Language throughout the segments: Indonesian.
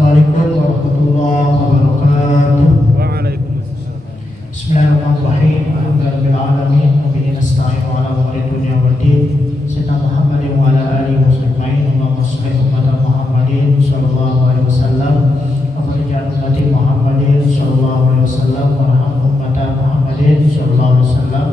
Assalamualaikum warahmatullahi wabarakatuh. Waalaikumsalam. Bismillahirrahmanirrahim. Alhamdulillahirabbil alamin. Wa bihi nasta'inu ala umuri dunya waddin. Sayyidina Muhammadin wa ala alihi wasahbihi. Allahumma shalli ala Muhammadin sallallahu alaihi wasallam. Wa barik ummati Muhammadin sallallahu alaihi wasallam. Wa rahmat ummati Muhammadin sallallahu alaihi wasallam.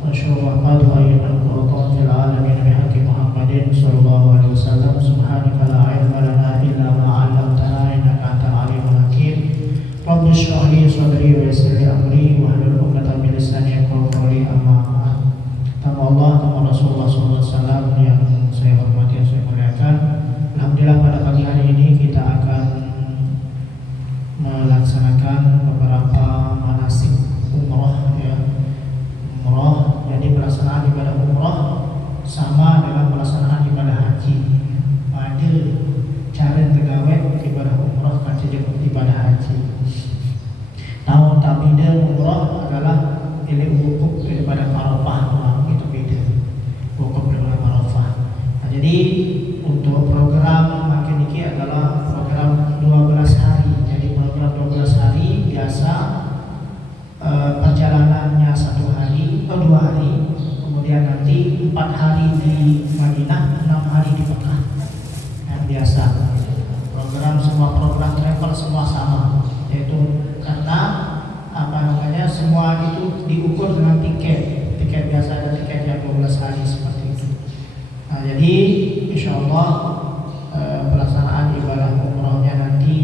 Wa syukur rahmatu ayyuhal qurratan fil alamin bi haqqi Muhammadin sallallahu alaihi wasallam. Subhanaka la ilma lana illa ma 'allamtana innaka antal alimul hakim. Rabbi shrah li sadri wa yassir li amri wahlul 'uqdatam min lisani yafqahu qawli. Amma ba'd. Tamu Allah, tamu Rasulullah sallallahu alaihi wasallam yang saya hormati, yang saya muliakan. Alhamdulillah pada pagi hari ini kita akan melaksanakan beberapa manasik umrah ya. Umrah, jadi pelaksanaan ibadah umrah sama dengan pelaksanaan ibadah haji. Ada cara tegawe ibadah umrah kaca ibadah haji. Tahun tabida umrah adalah ini wukuf daripada Arafah, itu beda. Wukuf daripada Arafah. Nah, jadi untuk program makin ini adalah program 12 hari. Jadi program 12 hari biasa perjalanannya 1 hari atau 2 hari. Kemudian nanti 4 hari di Madinah, 6 hari di Mekah. Yang biasa. Semua program travel semua sama, yaitu karena semua itu diukur dengan tiket biasa, ada tiket yang 12 hari seperti itu. Nah, jadi insya Allah pelaksanaan ibadah umrahnya nanti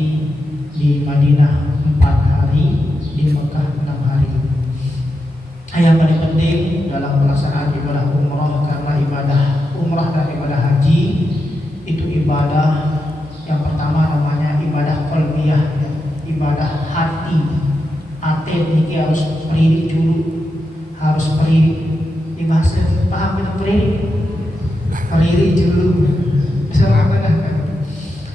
di Madinah 4 hari, di Mekah 6 hari. Yang paling penting dalam pelaksanaan ibadah umrah, karena ibadah umrah dan ibadah haji itu ibadah yang pertama namanya ibadah qalbiyah, ibadah hati. Hati ini harus peririk dulu, harus peririk. Di bahasa paham itu peririk? Peririk dulu. Bisa apa dah?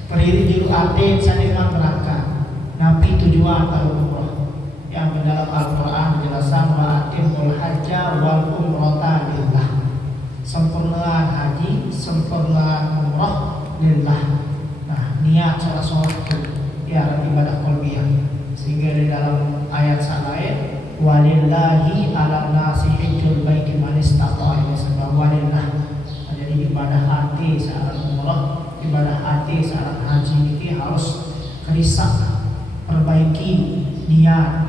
Peririk dulu hati sambil berangkat. Nabi tujuan kalau umrah. Yang dalam Al-Quran penjelasan wa atimul hajja wal umrata lillah. Sempurnaan haji, sempurnaan umrah lillah. Niat salah sesuatu ya ibadah qalbiyah, sehingga di dalam ayat lain walillahi 'alan nasi hajjul baiti man istata'a ilaihi sabila walillah. Jadi ibadah hati saat umrah, ibadah hati saat haji ini harus kerisak, perbaiki niat,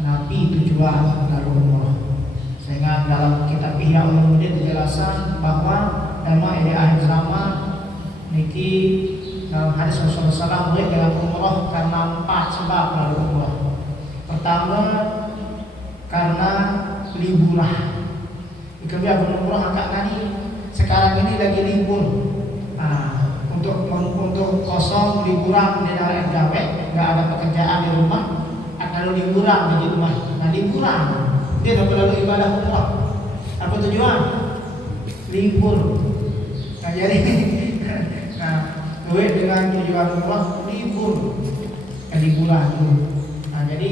menapi tujuan lalu umrah. Sehingga dalam kitab Ihya Ulumuddin penjelasan bahwa dalam akhir zaman niki dalam hadis Rasulullah SAW dalam umrah karena 4 sebab lalu umrah. Pertama karena liburan. Ikan umrah agak nani sekarang ini lagi libur. Nah, untuk kosong liburan di daerah gawe, nggak ada pekerjaan di rumah, ada liburan di rumah. Nah, liburan dia dapat lalu ibadah umrah. Apa tujuan? Libur. Nah, jadi dengan tujuan umrah libur, liburan dulu. Nah, jadi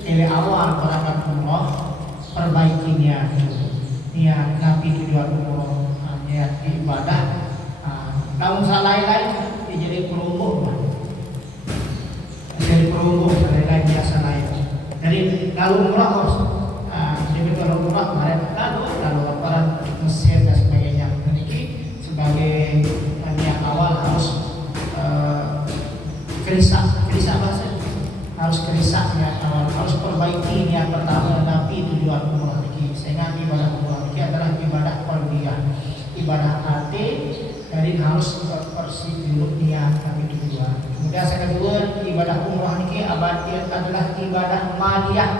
dari awal berangkat umrah perbaiki niat dulu. Niat Nabi tujuan umrah, niat ibadah. Namun salah lain jadi perumbu, lain biasa lain. Jadi lalu umrah harus jadi kalau umrah lalu laporan Mesir dan sebagainya. Ini sebagai niat awal harus kerisak bahasa harus kerisak niat awal, harus perbaiki niat pertama Nabi tujuan umrah ini. Sehingga ibadah umrah ini adalah ibadah qalbiyah, ibadah hati, jadi harus bersih dulu niat Nabi tujuan. Kemudian yang kedua, ibadah umrah ini adalah ibadah maliyah.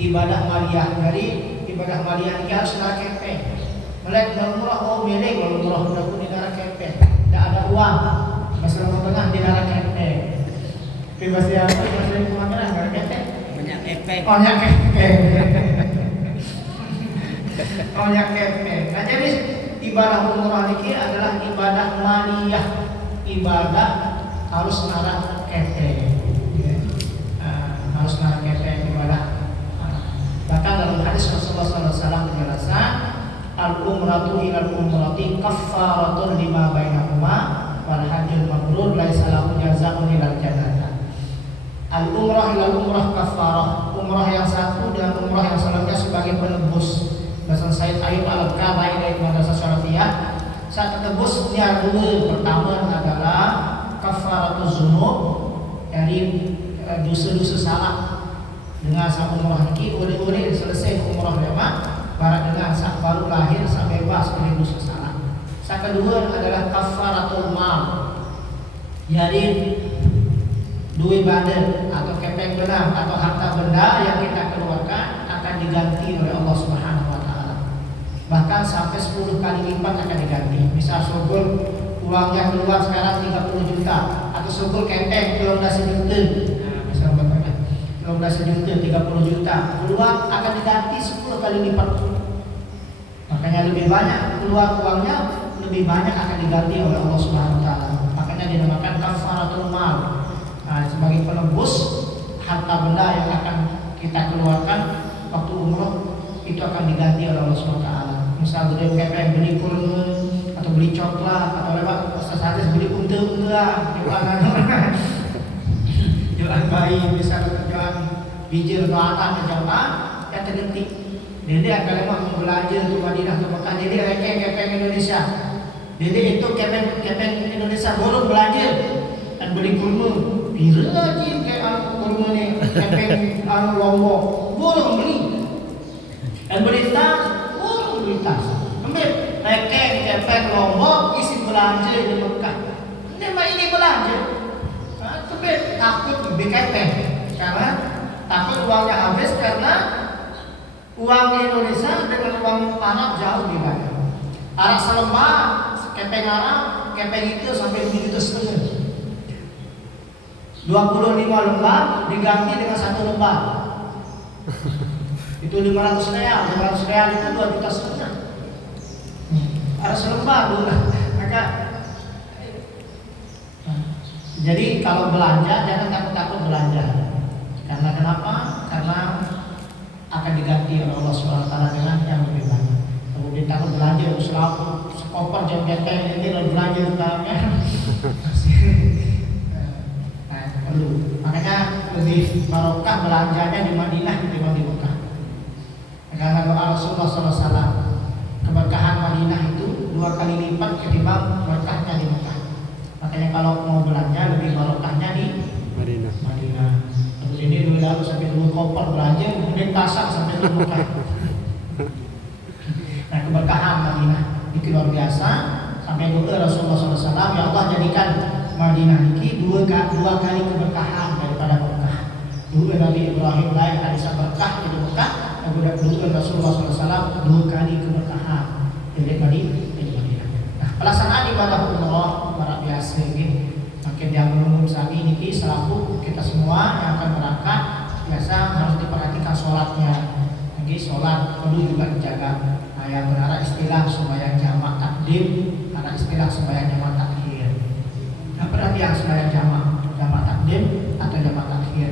Ibadah maliyah, jadi ibadah maliyah ini harus nakepeh. Melihat umrah milik umrah udah pun di negara kepeh, tidak ada uang. Masalah tengah di negara kepeh. Bebas ya apa? Masalah kemana negara kepeh? Banyak kepeh. Banyak kepeh. Banyak kepeh. Nah, jadi ibadah umrah ini adalah ibadah maliyah. Ibadah harus narah kepeh. Harus narah kepeh ibadah. Bahkan dalam hadis Rasulullah SAW penjelasan al-umratu ilal umrati kaffaratun lima bainahuma wal hajjul mabrur laisa lahu jazaa'un ilal jannah. Al umrah ilal umrah kafarah. Umrah yang satu dan umrah yang selanjutnya sebagai penebus. Bahasa Said Ayub Al-Kabai dari Madrasah Syarafiyah. Saat tebus ini ada dua. Pertama adalah kafaratuz dzunub, dari dosa-dosa salah. Dengan sak umrah ini boleh selesai umrah lama barat dengan sak baru lahir sak bebas dari dosa salah. Sak kedua adalah kafaratul mal, jadi duit bandel atau kepeng benar atau harta benda yang kita keluarkan akan diganti oleh Allah Subhanahu wa taala. Bahkan sampai 10 kali lipat akan diganti. Misal sugul uangnya keluar sekarang 30 juta atau sugul kepeng keluar 10 juta. Misal kalau udah sejuta, 30 juta keluar akan diganti 10 kali lipat. Makanya lebih banyak keluar uangnya, lebih banyak akan diganti oleh Allah Subhanahu wa taala. Makanya dinamakan kafaratul mal. Nah, sebagai penebus harta benda yang akan kita keluarkan waktu umroh itu akan diganti oleh Allah Subhanahu wa taala. Misal beli kepeng, beli kurma atau beli coklat atau lewat sesaat beli unta-unta, jualan bayi, misalnya jualan biji atau anak jamaah yang terdetik. Jadi akan memang belanja ke Madinah ke Mekah. Jadi rekeng kepeng Indonesia. Jadi itu kepeng Indonesia bolong belanja dan beli kurma. Pira aja kayak kurma ni kepeng Lombok bolong beli. Dan beli tas bolong beli tas. Ambil rekeng kepeng Lombok isi belanja di Mekah. Ini belanja. Takut BKP karena takut uangnya habis karena uang Indonesia dengan uang Arab jauh berbeda. Arab selembar kepeng Arab, kepeng itu sampai 1,5 juta. 25 lembar diganti dengan 1 lembar. Itu 500 real. 500 real itu 2,5 juta. Arab selembar bukan. Maka jadi kalau belanja jangan takut-takut belanja. Karena kenapa? Karena akan diganti oleh Allah Subhanahu wa taala dengan yang lebih banyak. Kemudian takut belanja selalu sekoper jam-jam ini lalu belanja utamanya. Nah, perlu. Makanya lebih barokah belanjanya di Madinah ketimbang di Mekah. Karena doa Rasulullah SAW, keberkahan Madinah itu 2 kali lipat ketimbang berkahnya di Mekah. Makanya kalau mau belanja lebih barokahnya di Madinah. Terus ini dulu lalu sampai 2 koper belanja, kemudian pasang sampai 2 Mekah. Nah, keberkahan Madinah itu luar biasa. Sampai doa Rasulullah SAW, ya Allah jadikan Madinah ini 2 kali keberkahan daripada Mekah. Doa Nabi Ibrahim lain hadis berkah di Mekah, kemudian doa Rasulullah SAW 2 kali keberkahan dari Madinah. Nah, pelaksanaan ibadah umroh luar biasa ini. Makin yang menunggu saat ini selaku kita semua yang akan berangkat biasa harus diperhatikan sholatnya. Jadi sholat perlu juga dijaga. Nah, yang benar istilah sembahyang jamak takdim, ada istilah sembahyang jamak takhir. Nah, perhatian sembahyang jamak takdim atau jamak takhir.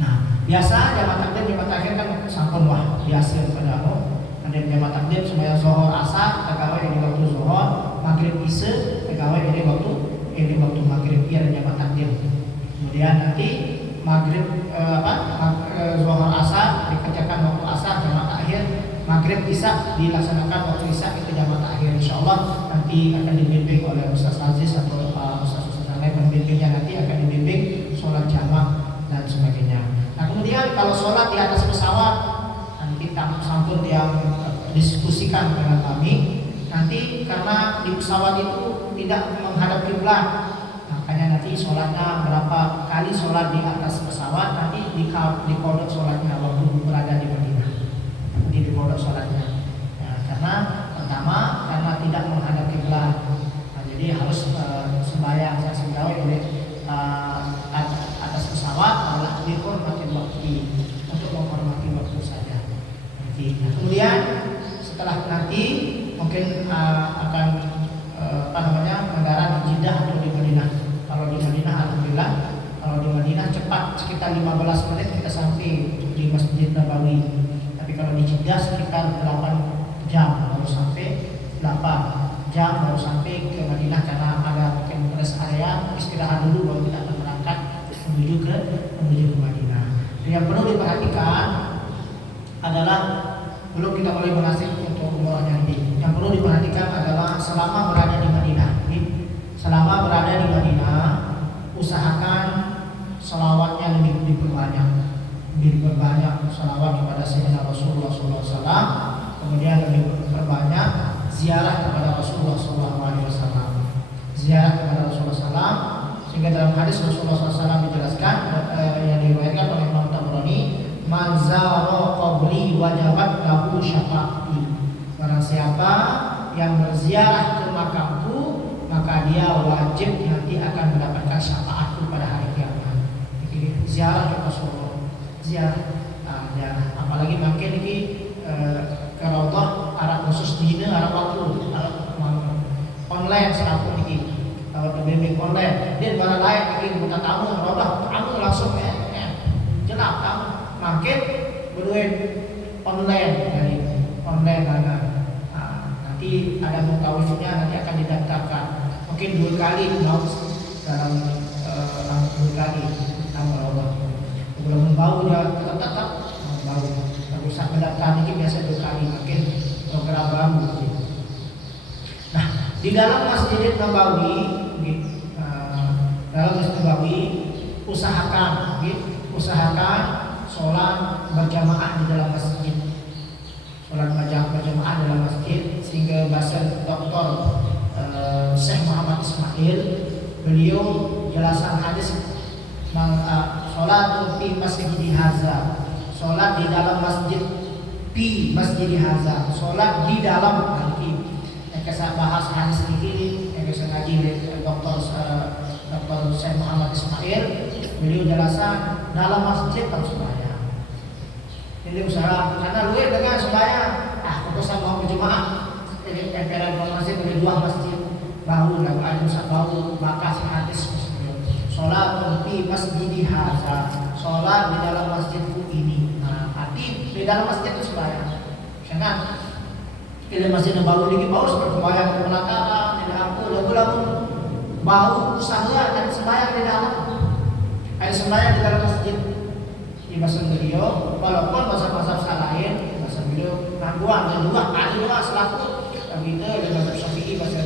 Nah, biasa jamak takdim jamak takhir kan sampun wah biasa pada ada jamak takdim sembahyang zuhur asar tegawai di waktu zuhur, maghrib isya tegawai di waktu maghrib iya dan jamak takdim. Kemudian nanti maghrib zuhur asar dikerjakan waktu asar jamak takhir, maghrib isya dilaksanakan waktu isya itu jamak takhir. Insyaallah nanti akan dibimbing oleh Ustaz Aziz atau Ustaz lain pembimbingnya nanti akan dibimbing sholat jamak dan sebagainya. Nah, kemudian kalau sholat di atas pesawat nanti sampun yang diskusikan dengan kami. Nanti karena di pesawat itu tidak menghadap kiblat, makanya nanti sholatnya berapa kali sholat di atas pesawat nanti dikodok sholatnya waktu berada di Madinah. Nanti dikodok sholatnya. Ya, karena pertama karena tidak menghadap kiblat, nah, jadi harus sembahyang saksi dawai oleh atas pesawat malah dihormati waktu untuk menghormati waktu saja. Nanti. Nah, kemudian setelah nanti mungkin akan mendarat di Jeddah atau di Madinah. Kalau di Madinah alhamdulillah, kalau di Madinah cepat sekitar 15 menit kita sampai di Masjid Nabawi. Tapi kalau di Jeddah sekitar 8 jam baru sampai 8 jam baru sampai ke Madinah karena ada mungkin rest area istirahat dulu baru kita akan berangkat menuju ke Madinah. Dan yang perlu diperhatikan adalah belum kita mulai manasik untuk umrohnya ini. Yang perlu diperhatikan adalah selama berada di Madinah. Selama berada di Madinah, usahakan salawatnya lebih diperbanyak salawat kepada Sayyidina Rasulullah SAW. Kemudian lebih perbanyak ziarah kepada Rasulullah SAW. Ziarah kepada Rasulullah SAW, sehingga dalam hadis Rasulullah SAW dijelaskan yang diriwayatkan oleh Imam Tabrani, man zara qabli wajabat lahu syafaati. Barang siapa yang berziarah ke makamku, maka dia wajib nanti akan mendapatkan syafaatku pada hari kiamat. Jadi ziarah ke Rasulullah, ziarah. Apalagi makin ini ke Raudhah Arab khusus dina Arab waktu Arab online serapu ini. Kalau terbimbing online, dia barang lain bikin buka tamu, Raudhah tamu langsung jelap tamu. Makin berduit online dari online mana. Nanti ada mutawifnya nanti akan didaftarkan. Mungkin 2 kali mau dalam 2 kali nama Allah. Belum bau dia tetap bau. Kalau usah mendaftar ini biasa 2 kali, mungkin program baru. Nah, di dalam Masjid Nabawi, usahakan sholat berjamaah di dalam masjid. Sholat berjamaah dalam masjid, sehingga bahasa Dr. Syekh Muhammad Ismail, beliau jelasan hadis sholat fi masjid haza, sholat di dalam masjid fi masjid haza, sholat di dalam nanti. Yang saya bahas hadis ini, yang saya ngaji Dr. Syekh Muhammad Ismail, beliau jelasan dalam masjid harus sembahyang. Jadi usaha karena lu dengan sembahyang, keputusan mau berjemaah, ini emperan masjid ada 2 masjid baru lalu ada usah baru bakas hadis sholat fi masjid haza, sholat di dalam masjidku ini. Nah, arti di dalam masjid itu sembahyang. Jangan di masjid baru lagi bau seperti sembahyang di belakang, tidak aku lagu bau usaha dan sembahyang di dalam. Ada sembahyang di dalam masjid. Di bahasa beliau, walaupun bahasa lain, bahasa beliau nangguan dua selaku begitu dengan bahasa Syafi'i, bahasa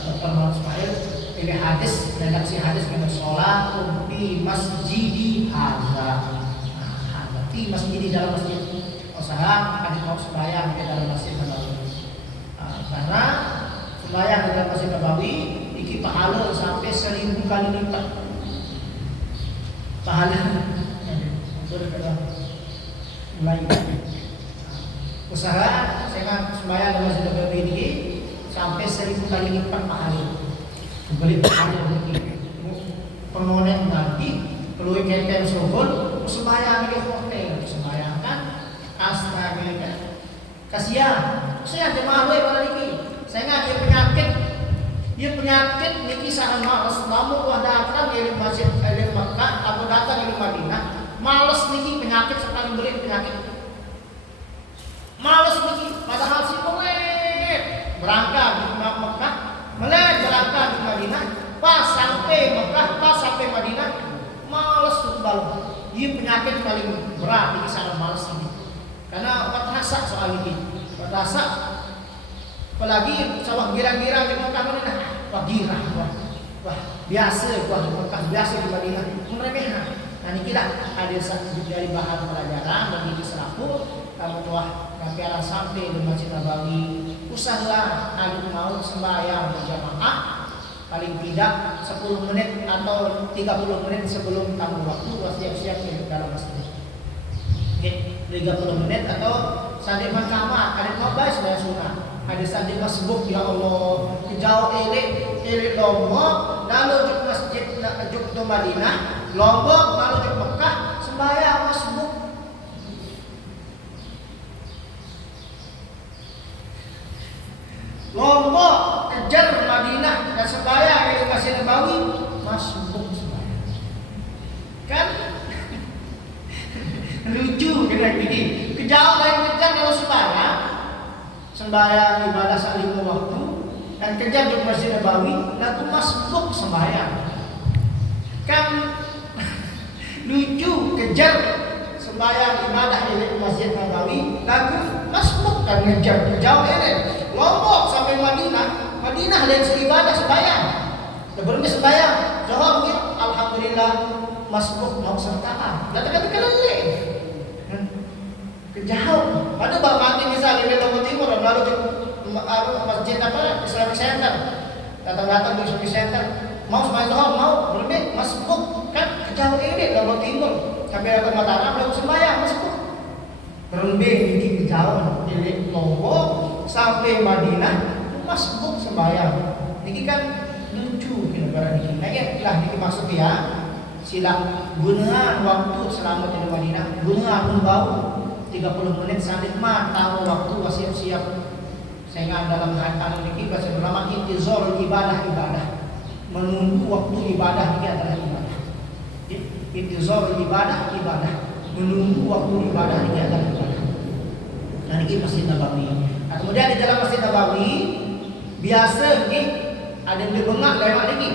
Dr. Muhammad Ismail, ini hadis, redaksi hadis kena sholat di masjid haza. Di masjid di dalam masjid. Usaha ada mau sembahyang di dalam masjid Nabawi. Karena sembahyang di dalam masjid Nabawi iki pahala sampai 1000 kali lipat. Pahala mulai usaha saya sembahyang dalam masjid Nabawi ini sampai 1000 kali lipat pahala. Beli pahala begini. Pengonek nanti keluar kenten sohon sembahyang di hotel, sembahyang kan astaga kasihan. Saya jemaah pada niki. Saya ngaji penyakit. Dia penyakit niki sangat malas. Namun datang dari masjid dari Makkah atau datang dari Madinah, malas niki penyakit sekali beli penyakit. Malas niki padahal si melek berangkat di Makkah, melek berangkat di Madinah, pas sampai Makkah, pas sampai Madinah, malas tuh balik. Dia penyakit paling berat niki sangat malas ini. Karena terasa soal ini, terasa apalagi sawah girang-girang di Mekah Madinah, wah girang, wah biasa, wah Mekah biasa di Madinah, mereka. Nah ini kita ada dari bahan pelajaran bagi selaku kamu wah kira sampai di Masjid Nabawi, usahalah kalau mau sembahyang berjamaah paling tidak 10 menit atau 30 menit sebelum kamu waktu siap-siap di dalam masjid. Oke, 30 menit atau sadek mahkamah, ada mabay sebenarnya sunnah. Ada sadek masbuk ya Allah, jauh elik Lombok, lalu juk masjid juk ke Madinah, Lombok lalu juk Mekah, sembahyang masbuk. Lombok kejar Madinah dan sembahyang di Masjid Nabawi, masbuk sembahyang. Kan lucu kira gini. Kejauh dari kejar kalau sembahyang ibadah saling waktu dan kejar di Masjid Nabawi lalu masbuk sembahyang. ngejar sembahyang ibadah di Masjid Nabawi, lagu masbuk kan ngejar jauh ini. Lombok sampai Madinah, Madinah dan ibadah sembahyang. Sebelumnya sembahyang, jawab mungkin alhamdulillah masbuk mau sertaan. Kata-kata kelele. Kejauh. Ada baru mati misalnya di Lombok Timur lalu di masjid apa Islamic Center. Datang-datang di Islamic Center. Mau sembahyang jawab mau berlebih masbuk kan kejauh ini Lombok Timur. Sampai ke Mataram belum sembahyang masbuk. Berlebih dikit kejauh dari Lombok sampai Madinah masbuk sembahyang. Ini kan lucu di negara ini. Nah lah ini maksud ya. Sila gunakan waktu selama di Madinah. Gunakan pun bau 30 menit sampai tahu waktu siap-siap. Sehingga dalam hati ini bahasa bernama intizar ibadah. Menunggu waktu ibadah ini adalah ibadah. Intizar ibadah. Menunggu waktu ibadah ini adalah ibadah. Dan ini Masjid Nabawi. Nah, kemudian di dalam Masjid Nabawi biasa ni ada yang dibengak lewat lagi.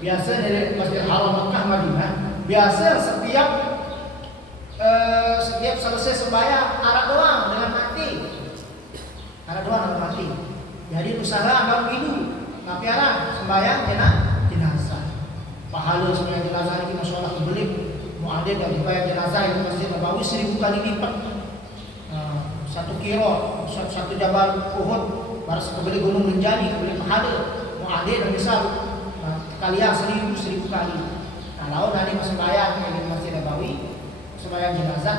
Biasa dari Masjid Haram Mekah Madinah. Biasa setiap selesai sembahyang arak doang dengan mati. Arak doang dengan mati. Jadi usaha agak hidup. Tapi arah sembahyang jenazah. Pahala sembahyang jenazah ini masya Allah kebelik. Muadil dan sembahyang jenazah itu Masjid Nabawi 1000 kali lipat. Satu kilo, satu jabal Uhud, baru kebeli gunung Rinjani, kebeli pahala. Muadil dan misal kalian 1000 kali. Nah, lalu nanti sembahyang di Masjid Nabawi, sembahyang jenazah,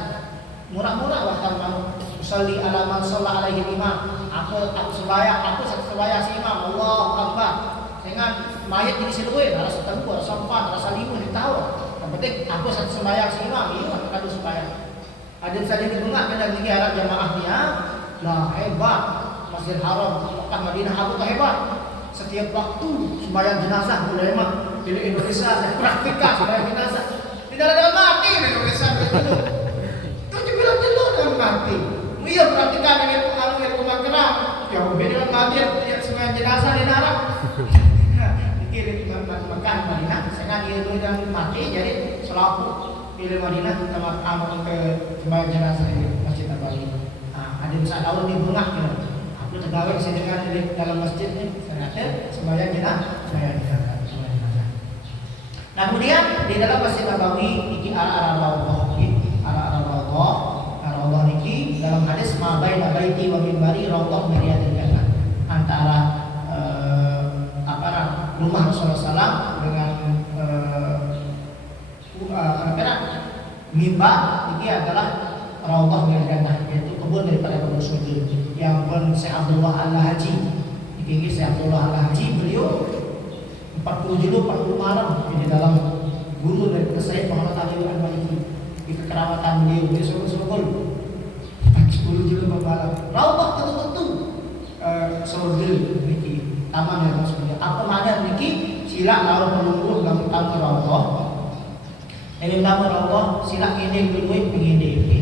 murah-murah waktu kamu. Usalli ala man shalla alaihi imam. Aku sembahyang si imam. Allahu Akbar. Sehingga mayat jadi seluruh, ada setengah, ada sempat, ada salimu ditahu. Yang penting aku sembahyang si imam, iya kado sembahyang. Ada saja dibengak dan tinggi harap jamaahnya. Lah hebat Masjid Haram Mekah Madinah aku tak hebat. Setiap waktu sembahyang jenazah boleh emang di Indonesia saya praktikkan sembahyang jenazah. Tidak ada mati di Indonesia begitu. Itu bilang jenuh dengan mati. Iya praktikkan dengan pengaruh dari pemakaran. Ya beda mati yang sembahyang jenazah di darat. Ini Mekah Madinah sehingga dia itu yang mati jadi selaku di Madinah kita amal ke sembahyang jenazah di Masjid Nabawi. Ada saat tahun di bengak gitu. Aku tergawai saya dengar di dalam masjid ini ternyata sembahyang jenazah. Nah kemudian di dalam Masjid Nabawi ini arah-arah Raudhah niki dalam hadis ma baina baiti wa minbari raudhah min riyadil jannah. Antara rumah Rasulullah SAW dengan mimbar ini adalah raudhah min jannah, yaitu kebun daripada kebun surga yang pun Syekh Abdullah Al-Haji. Ini Syekh Abdullah Al-Haji beliau 40 jilid 40 malam di dalam guru dari saya Muhammad Ali Al-Maliki di kekeramatan beliau sungguh-sungguh 10 jilid malam. Raudhah tentu surga niki taman yang maksudnya apa makna niki sila lalu menunggu dalam taman raudhah. Ini taman raudhah sila ini duit penginde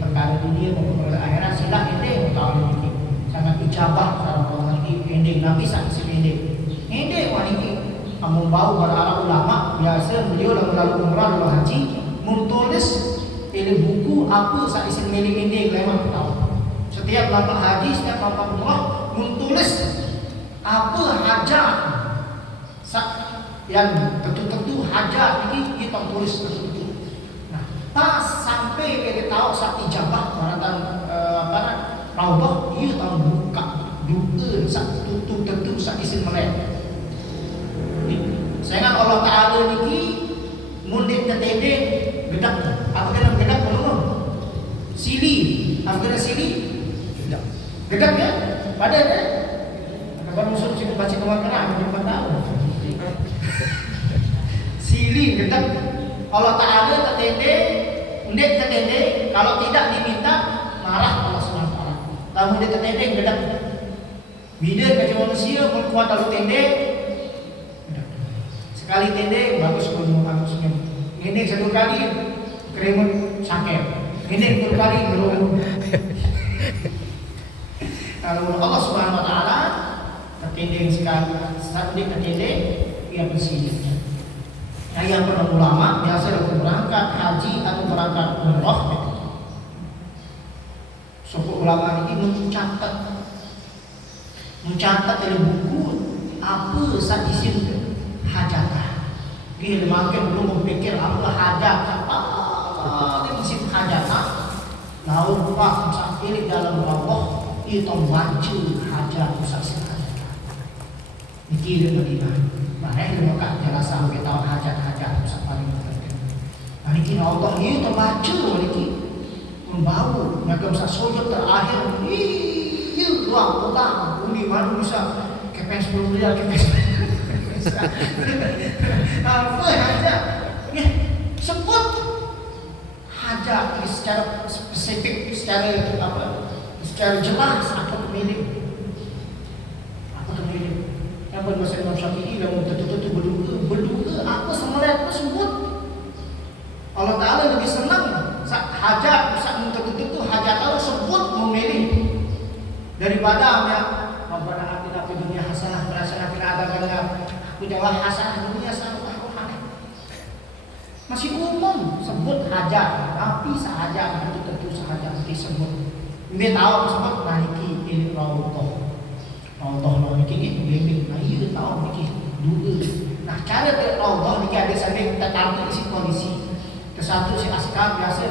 perkara dunia maupun perkara akhirat sila ini tahu niki sangat ijabah kalau niki penginde nabi sak penginde ini wanita kamu bau para ulama biasa beliau lalu umrah lalu haji menulis ini buku apa sak isi ini memang tahu setiap lalu haji setiap lalu umrah menulis apa hajat yang tentu hajat ini kita tulis tentu. Nah pas sampai kita tahu sak ijabah baratan raudhah ia tahu buka duka sak tutup tentu sak isi mereka. Sehingga Allah Ta'ala ini mundik tetede gedak. Apa kena gedak belum? Sili. Apa kena sili? Gedak ya? Pada ya? Kapan musuh cukup baca kemakaran? Berapa tahun? Sili gedak. Allah Ta'ala tetede mundik tetede. Kalau tidak diminta marah Allah SWT. Kalau mundik tetede gedak. Bida kacau manusia pun kuat lalu tende. Sekali tende bagus pun bagusnya. Ini satu kali kerimun sakit. Ini satu kali belum. Kalau Allah Subhanahu Wa Taala ketende sekali satu ketende ia bersih. Nah, yang para ulama biasa berangkat haji atau berangkat umrah. Suku ulama ini mencatat dalam buku apa saat isim hajatah. Dia makin belum berpikir apa hajat, dia musim hajatah. Lalu pak saat dalam Allah itu baca hajat saksi hajatah. Mikir Madinah. Makanya dia makan jalan sampai tahu hajat-hajat paling penting. Nah, ini Allah ini terbaca ini membau, mereka bisa sujud terakhir. Iya, luang utang, undi mana bisa kepes 10 miliar kepes. Apa hajat? Ya, sebut hajat ini secara spesifik, secara jelas apa pemilik. Yang berbahasa Imam Syafi'i yang tentu berduga apa semelet tersebut. Allah Ta'ala lebih senang hajat tentu hajat Allah sebut memilih daripada ya Rabbana atina fid dunya hasanah wa hasanah fil adzabannar. Aku jawab hasanah dunia sama masih umum sebut hajat, tapi sahajat itu tentu sahajat disebut. Dia tahu sebut niki ini rawuh. Allah niki bimbing, ayo tahu niki dulu. Nah, cara Allah niki ada sampai tertarik isi kondisi. Kesatu si askar biasa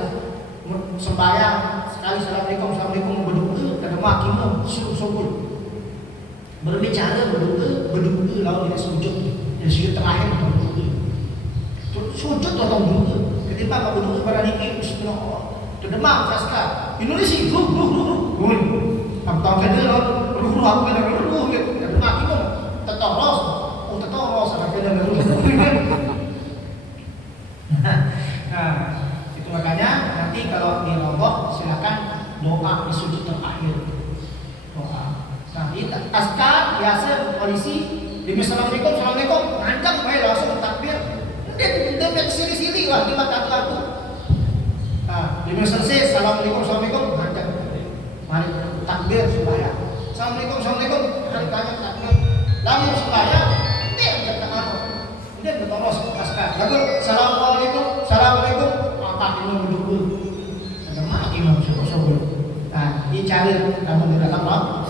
sembahyang sekali assalamualaikum berdoa terdemak kimum subuh berbicara berdoa lalu dia sujud dan sujud terakhir berdoa sujud atau berdoa ketika mau berdoa berani bismillah terdemak askar Indonesia apa kena ruh aku kena ruh terdemak kimum tetoros ada kena ruh. Nah, itu makanya nanti kalau di Ramadan silakan doa di sujud terakhir. Doa. Nah, ini askar biasa polisi di assalamualaikum, ngancam bae langsung takbir. Dia sili-sili wah di mata aku. Nah, di selesai assalamualaikum, ngancam. Mari takbir sembahyang. Assalamualaikum, hari tanya takbir. Lalu sembahyang, dia kata apa? Dia bertoros askar. Lalu assalamualaikum, apa ini berdua? Ada mak imam subuh. Nah, dicari namun di dalam Allah.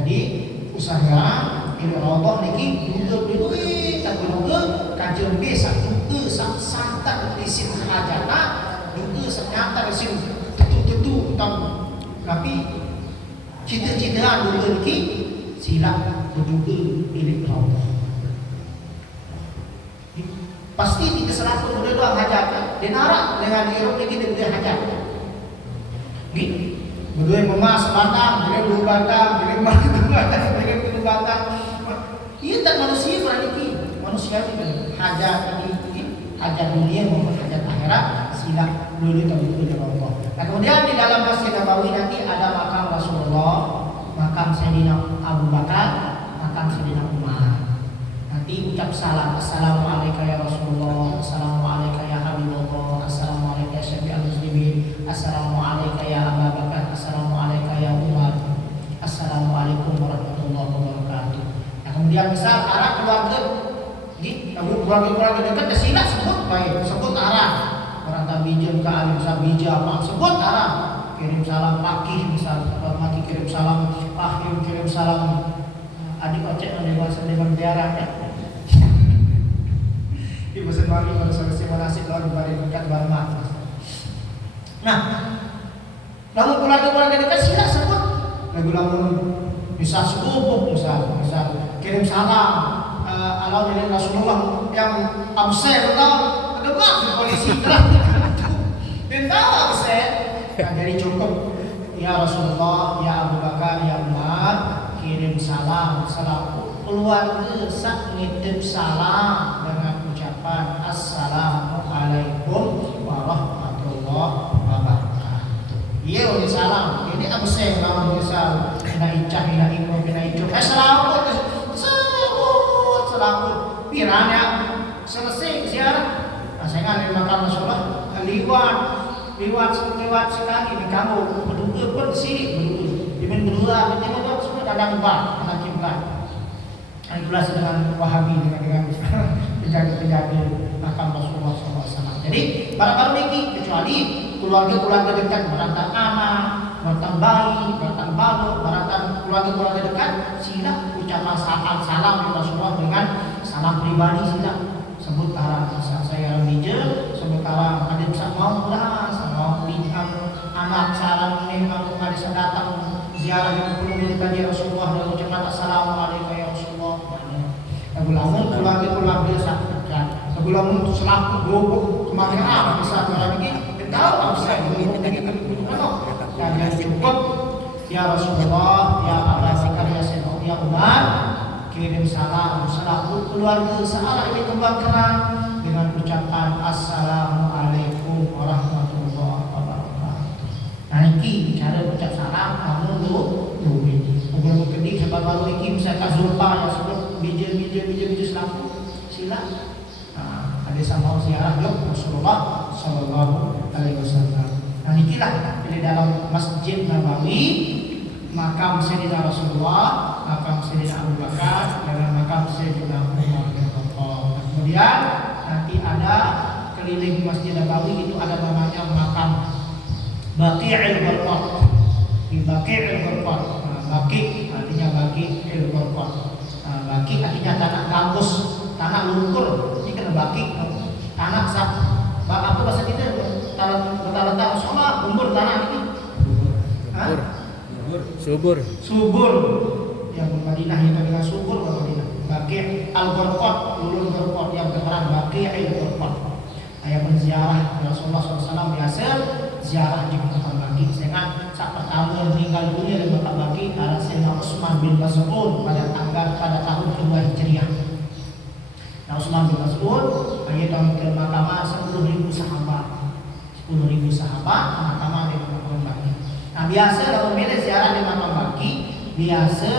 Jadi usaha ini Allah niki duduk tak berdoa kajian biasa juga sangat disim hajatah juga ternyata disim tentu tapi cita-cita dulu niki silap berdoa milik Allah. Pasti tidak selalu berdoa hajat. Dia narak dengan hirup ini dia hajat. Gitu. Berdua memas batang, dengan dua batang, dengan batang. Ia tak manusia berani manusia ini hajat ini hajat dunia maupun hajat akhirat silap dulu terbuka dengan Allah. Nah, kemudian di dalam Masjid Nabawi nanti ada makam Rasulullah, makam Sayyidina Abu Bakar, makam Sayyidina Umar. Nanti ucap salam, assalamualaikum ya Rasulullah, assalamualaikum ya Habibullah, assalamualaikum ya Syafi'al Muslimin, assalamualaikum ya Abu Bakar, assalamualaikum ya Umar, assalamualaikum warahmatullahi wabarakatuh. Nah, kemudian misal arah keluarga, keluarga dekat desilah sebut baik, sebut arah. Orang tabijan ke alim sabija apa sebut arah. Kirim salam Pakih misal, Maki kirim salam Pahim, kirim salam adik ocek yang dewasa dengan biara ya. Ibu sendiri pada selesai manasik lalu bari dekat barmat. Nah, lalu keluarga dekat sila sebut. Lagu bisa sepupu misal kirim salam ala dari Rasulullah yang absen atau ada banyak polisi dan tahu absen. Nah, jadi cukup ya Rasulullah, ya Abu Bakar, ya Umar kirim salam keluarga sak nitip salam dengan ucapan assalamualaikum warahmatullahi wabarakatuh. Iya udah salam. Ini apa sih kalau misal kena icah, kena ibu, kena icu. Selamat. Piranya selesai ziarah. Pasangan di makam Rasulullah liwat sekali di kamu berdoa pun sini berdoa berdoa semua kadang kadang kiblat dengan Wahabi dengan penjaga baru niki kecuali keluarga dekat, barangkali anak, barangkali bayi, barangkali balok, barangkali keluarga dekat, sila ucapan salam di Rasulullah dengan salam pribadi sila. Sebut karang saya meja, sebut karang ada bisa mau lah, sama anak salam ini kalau ada datang ziarah yang perlu kaji Rasulullah dan ucapan assalamualaikum ya Rasulullah. Lamun keluarga saksikan, lamun selaku gobok kemarin bisa orang ini tahu bisa ini dan yang cukup ya Rasulullah ya Abu Bakar ya Sayyidina ya Umar kirim salam selaku keluarga searah ini kebakaran dengan ucapan assalamualaikum warahmatullahi wabarakatuh. Nah ini cara ucap salam kamu lu Ugal kedik sebab baru ini bisa kazulpa yang sebut bija selaku sila. Ada sama ziarah Rasulullah Sallallahu Alaihi Wasallam. Nah inilah di dalam Masjid Nabawi makam Sayyidina Rasulullah, makam Sayyidina Abu Bakar, dan makam Sayyidina Umar bin Khattab. Kemudian nanti ada keliling Masjid Nabawi itu ada namanya makam Baqi'il Gharqad. Di Baqi'il Gharqad. Baki artinya Baqi'il Gharqad. Baki artinya tanah gambus, tanah lumpur. Ini kan baki tanah sak. Apa bahasa kita? Tanah sama lumpur tanah ini. Subur. Yang Madinah yang dengan subur Madinah. Baki Al-Gharqad, lulur Gharqad yang terang Baqi'il Gharqad. Ayat berziarah Rasulullah SAW biasa ziarah di makam Baqi. Sehingga saat pertama meninggal dunia di makam Baqi adalah Sayyidina Utsman bin Mas'ud pada tahun kedua Hijriah. Nah Utsman bin Mas'ud bagi tahun ke makam 10.000 sahabat. 10.000 sahabat makam di makam Baqi. Nah biasa kalau milih ziarah di makam Baqi, biasa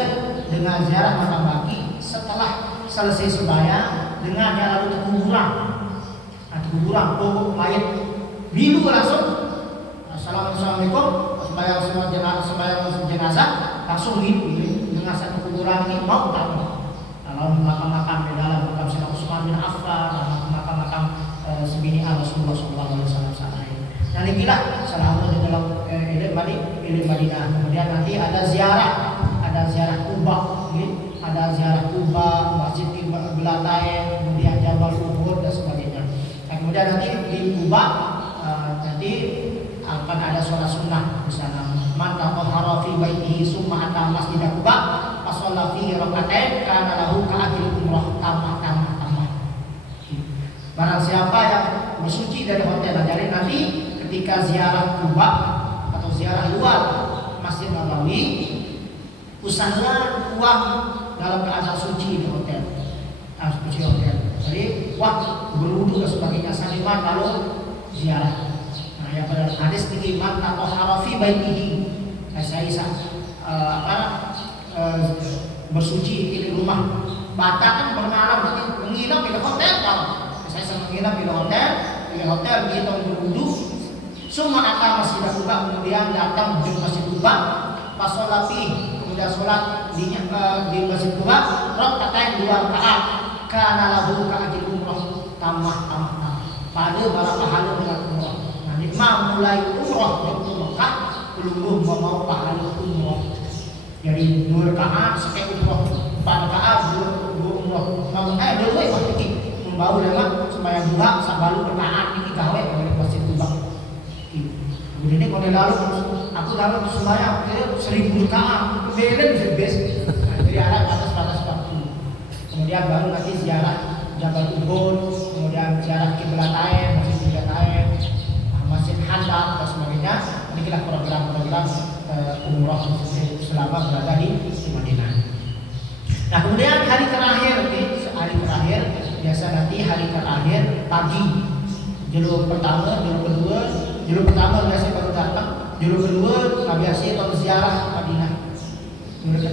dengan ziarah makam Baqi setelah selesai sembahyang dengan dia lalu ke kuburan pokok mayat bilu langsung assalamualaikum sembahyang jenazah langsung bilu dengan satu kuburan ini mau tak kalau makam-makam di dalam makam Sayyidina Utsman bin Affan makam-makam sebini Rasulullah SAW. Dan inilah salah satu di dalam ilmu Madinah. Kemudian nanti ada ziarah Kuba, ada ziarah Kuba, Masjid Qiblatain, kemudian Jabal Uhud dan sebagainya. Kemudian nanti di Kuba nanti akan ada sholat sunnah di sana. Man tatahhara fi baitihi summa ata masjid Kuba fa shalla fihi rak'atain kana lahu ka'ajri umrah tamah. Barang siapa yang bersuci dari hotel, jadi nanti ketika ziarah Kuba atau ziarah luar Masjid Nabawi, usahakan uang dalam keadaan suci di hotel. Suci hotel. Jadi berwudu dan sebagainya saliman lalu ziarah. Nah yang pada hadis tinggi man atau harafi baitihi. Saya bersuci di rumah. Batak kan bermalam nanti menginap di hotel kan. Saya menginap di hotel begitu berwudu. Semua akan Masjid Kuba kemudian datang di Masjid Kuba pas sholat kemudian sholat di Masjid Kuba rakaatain 2 rakaat. Kana lahu ka'ajri umrah tamah. Pada para pahala dengan umrah. Nah, nikmat mulai umrah dari Mekah belum mau pahala umrah. Jadi 2 rakaat sekian umrah, 4 rakaat 2 umrah. Dua waktu membawa dengan sembahyang duha sabalu rakaat ini gawe oleh Masjid Kuba. Kemudian kalau lalu aku lalu sembahyang 1000 rakaat, belen bebas. Jadi ada batas waktu. Kemudian baru nanti ziarah Jabal Uhud, kemudian ziarah Qiblatain, Masjid Qiblatain, Masjid Handaq dan sebagainya. Ini kita program-program umrah selama berada di Madinah. Nah kemudian hari terakhir biasa nanti hari terakhir pagi. Jalur pertama biasa baru datang. Jalur kedua biasa kalau ziarah Madinah.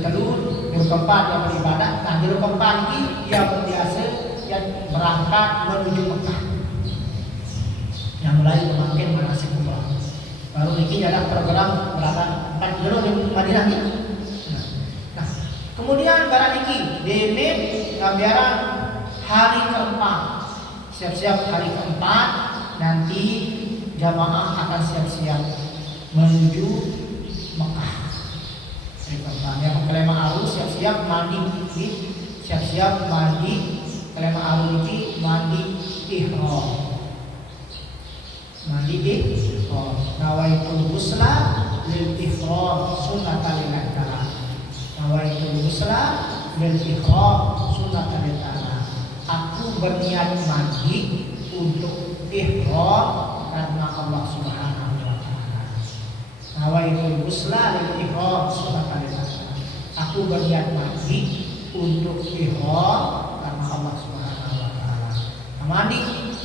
Jalur keempat yang beribadah. Nah jalur keempat ini yang biasa yang berangkat menuju Mekah. Yang mulai memakai manasik umrah. Baru ini ada program berangkat 4 jalur di Madinah ini. Nah kemudian barang ini gambaran hari keempat. Siap-siap hari keempat nanti jamaah akan siap-siap menuju Mekah. Yang kelima arus siap-siap mandi, siap-siap mandi. Kelima arus ini mandi ihram. Mandi ihram. Nawaitul ghusla lil ihram sunnatan lil athar. Nawaitul ghusla lil ihram sunnatan lil athar. Aku berniat mandi untuk ihram karena Allah Subhanahu wa taala. Nawaitul ghusla lil ihram sunnatan lil athar. Aku berniat mandi untuk ihram karena Allah Subhanahu wa taala.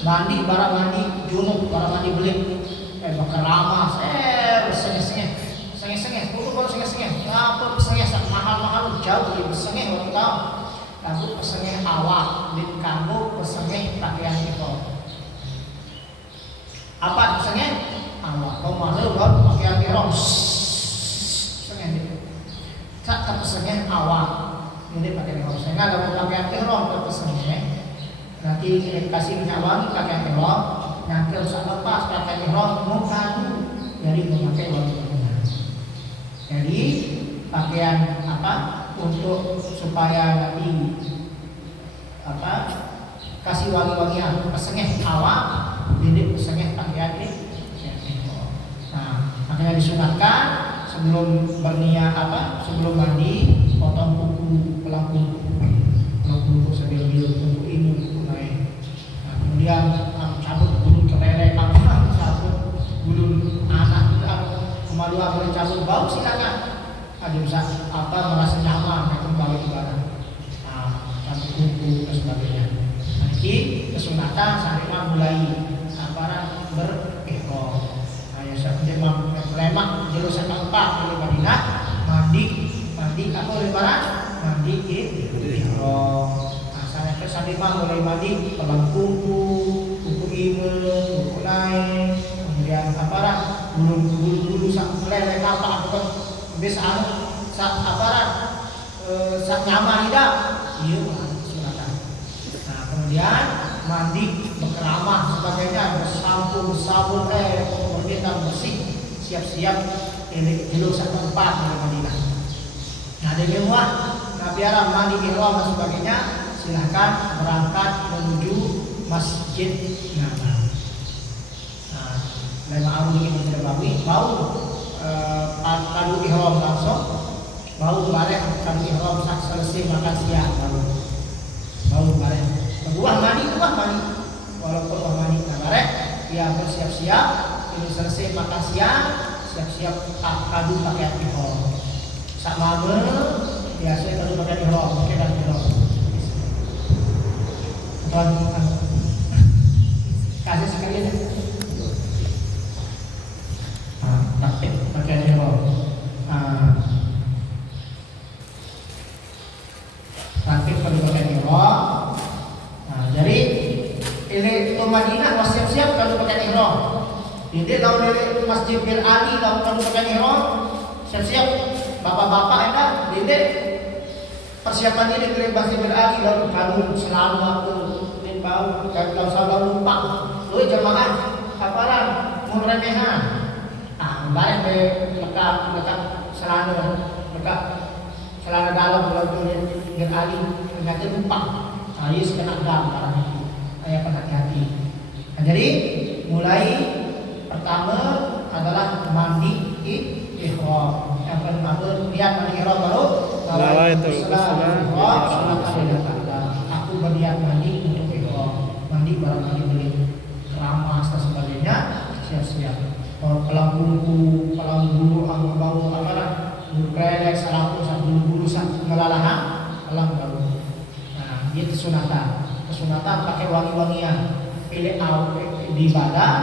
Mandi barang mandi junub, barang mandi belik. Bakal lama, sengeh, dulu baru sengeh, ngapa sengeh mahal jauh lebih sengeh orang tahu. Lalu pesengeh awak, di kamu pesengeh pakaian itu. Apa pesengeh? Awak, kau malu baru pakaian ihram. Pesengeh itu. Tak pesengeh awak, ini pakaian ihram. Sehingga kalau pakaian ihram pesengeh, nanti kasih minyak wangi pakaian ihram. Nanti harus lepas pakaian ihram mengadu dari memakai wangi-wangian. Jadi pakaian untuk supaya nanti kasih wangi-wangian pesengeh awak, didik pesengeh pakaian ini. Nah, makanya disunatkan sebelum berniat sebelum mandi potong kuku, pelang kuku sambil kuku ini naik. Nah, kemudian cabut bulu kelele, cabut bulu anak, kemaluan boleh cabut, bau silakan. Ada bisa merasa nyaman kembali ibadah. Nah, cabut kuku dan sebagainya. Nanti kesunatan sampai mulai berihram. Nah, yang saya lemak jelusan keempat dari Madinah mandi apa lebaran mandi ihram. Nah, saya sampai mulai mandi pelang kuku kuku naik, kemudian bulu lele kapal atau bisa sak nyaman tidak? Iya, sunatan. Nah, kemudian mandi berkeramah sebagainya, bersampo, sabun, berdengang bersih, siap-siap jeluk sak tempat dari Madinah. Nah, dari rumah, biar mandi ihram dan sebagainya, silahkan berangkat menuju Masjid Nabawi. Nah, lima arus ini Masjid Nabawi, bau kadu ihram langsung, bau balik kadu ihram selesai makan siang bau balik. Buah mandi, walaupun buah mandi balik, dia bersiap-siap. Ini selesai makan siang, siap-siap kadu pakaian ihram. Sak malam biasa kadu pakaian ihram, pakai kadu ihram. Kasih sekalian ya. Pakaian ihram. Praktik pada pakaian ihram. Nah, jadi ini ke Madinah was siap-siap kalau pakaian ihram. Jadi kalau dari Masjid Bir Ali kalau pakaian ihram, siap-siap bapak-bapak ada. Jadi persiapan ini dari Masjid Bir Ali lalu kalung selalu aku bau kalau selalu lupa. Lu jemaah kaparan mun remehan. Balik lekat selana dalam kalau Bir Ali ternyata lupa. Harus kena dam barang itu. Saya hati-hati. Nah, jadi mulai pertama adalah mandi ihram. Yang pertama lihat mandi ihram baru aku berniat mandi untuk ihram. Mandi barang mandi beli keramas dan sebagainya, siap-siap. Pelang kuku, pelang bulu, bau bulu kelek, salampu, bulu ngelalahan, pelang bau. Nah, dia kesunatan pakai wangi-wangian. Pilih di badan,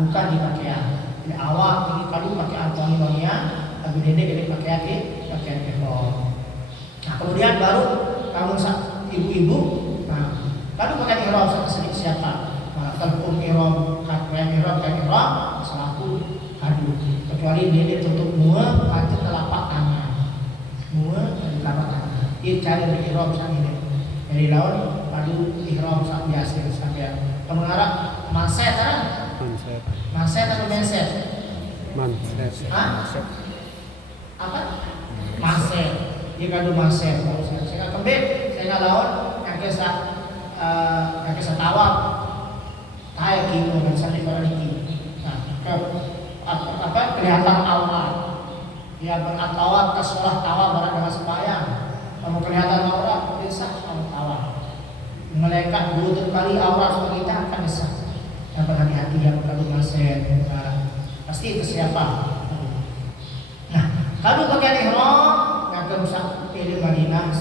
bukan di pakaian. Pilih awak, pilih kadu pakai wangi-wangian, tapi dede pakaian ihram. Nah, kemudian baru kamu ibu-ibu, kadu pakai ihram sedikit siapa? Telpon ihram, kain ihram, selaku kadu. Kecuali dia tutup mua, pacet telapak tangan. Dia cari dari ihram sang ini. Dari lawan padu ihram sang biasa sampai pengarap masa kan Maset atau meset? Manses. Hah? Apa? Maset. Dia kado maset. Kalau saya kembali, saya lawan yang kisah tawab. Kayak kino dan sampai pada ini. Nah, apa kelihatan awal. Dia bertawab ke sekolah tawab barang dengan sembahyang. Kamu kelihatan aurat, bisa kamu tawab. Melekat dulu kali aurat semua kita akan bisa. Yang berhati-hati yang kalau maset. Pasti itu siapa? Nah, kalau pakai ihram, yang kerusak pilih Madinah,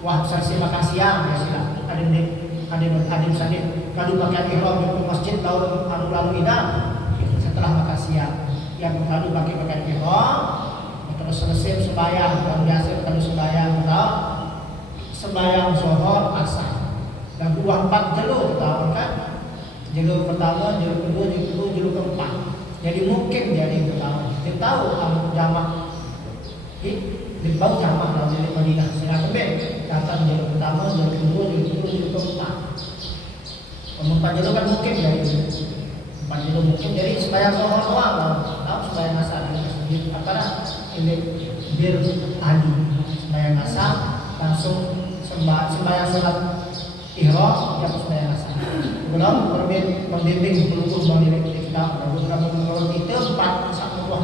wah saksi makasih biasa. Adim sadin. Kalau pakai ihram di masjid lalu idam setelah makasih yang kalau pakai ihram terus selesai sembahyang dan biasa kalau sembahyang zuhur asar dan 4 jalur tahu kan? Jalur pertama, jalur kedua, jalur keempat. Jadi mungkin jadi pertama. Kita tahu jamak. Dia tahu jamak dalam dari Madinah. Saya kembali datang jalur pertama, jalur kedua, jalur keempat. Empat jalur kan mungkin jadi 4 jalur mungkin jadi sembahyang zuhur doang. Tahu sembahyang asar apa dah? Ini bir ahli sembahyang asar langsung sembahyang sholat ihram yang sembahyang asar. Belum membimbing pelukul membimbing kita beberapa menurut itu 4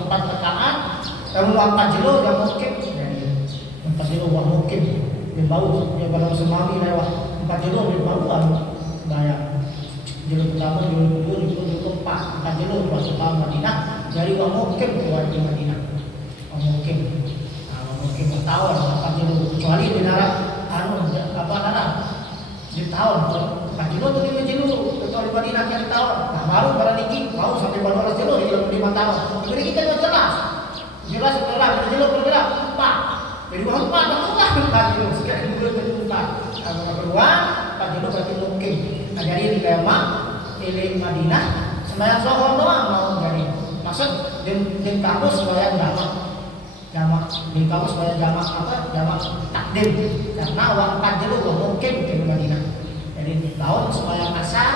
rakaat dan 4 jalur yang mungkin jadi 4 jalur yang mungkin dia bau dia kalau semami lewat 4 jalur dia bau sembahyang jalur pertama jalur kedua jalur keempat 4 jalur pertama Madinah dari yang mungkin keluar di Madinah mungkin bertahun 4 jalur kecuali di darat di tahun 4 jalur atau 5 jalur kecuali Madinah yang di tahun nah baru pada niki mau sampai 12 jalur di 5 tahun jadi kita jelas setelah jalur berbeda 4 jadi 4 jalur sekarang 4 kedua 4 jalur berarti mungkin nah jadi di Lema pilih Madinah sembahyang zuhur doang mau jadi maksud di kampus sembahyang jamak di kampus sembahyang jamak takdim karena 4 jalur mungkin di Madinah jadi di tahun sembahyang asar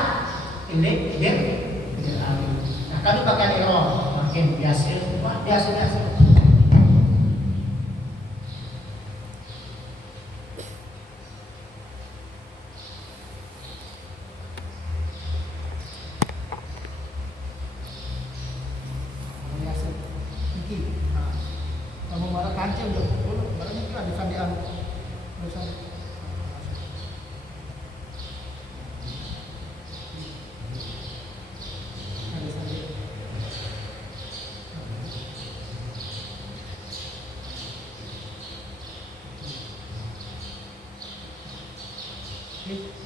ini dia nah kalau pakai ihram makin biasa kamu marah kancing dulu, marah ini kan disandian, terusan.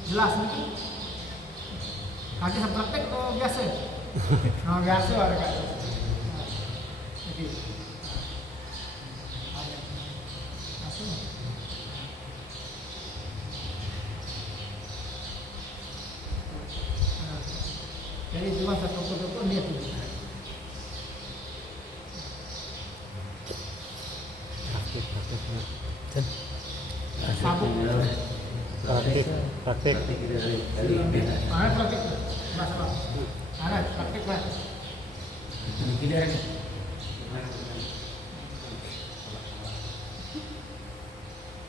Jelas nih, kaki praktek atau biasa? Nah, biasa ada kan. Jadi. Jadi cuma satu pun dia tuh. Sabuk. Praktik. Mana praktik? Masalah. Mana praktik mas? Tidak.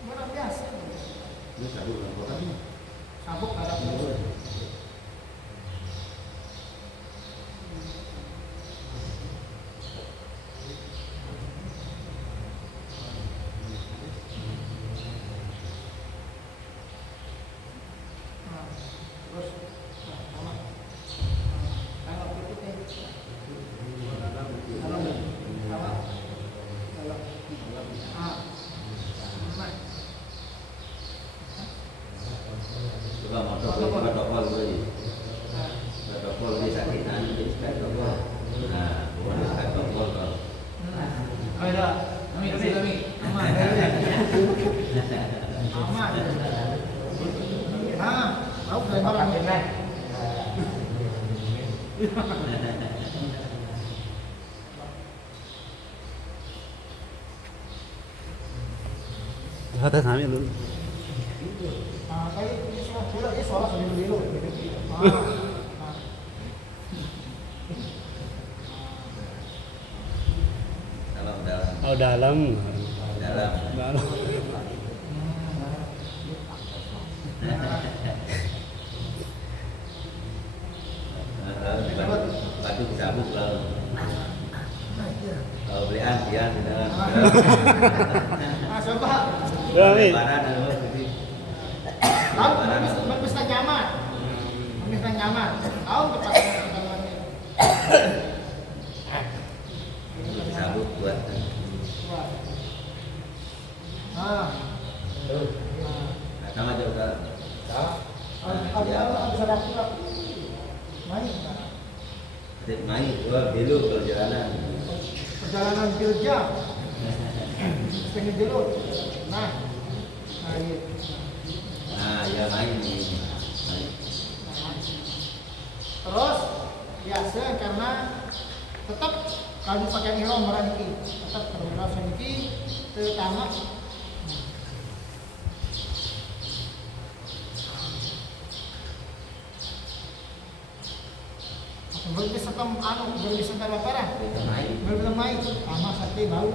Mana biasa? Sabuk ada. Hata sami dulu. Kayak ini soal dulu, ini soal dulu. dalam. dalam. Dalam. Batu sabuk lalu. Kalau beli antian di dalam. Nah, coba. Ya, nih. Lebaran ada jadi. Tahu berpesta nyaman. Berpesta nyaman. Tahu tepatnya dalamnya. Sabuk buat. Nah. Sama juga. Bisa dapat. Main. Adik main jual dulu perjalanan. Perjalanan kerja. Setengah dulu. Nah. Iya. Nah, ya main nih. Main. Terus biasa karena tetap kalau pakai ihram orang ini tetap kalau rasa ini terutama berbisa berbisa lebaran berbisa main sama sate bau.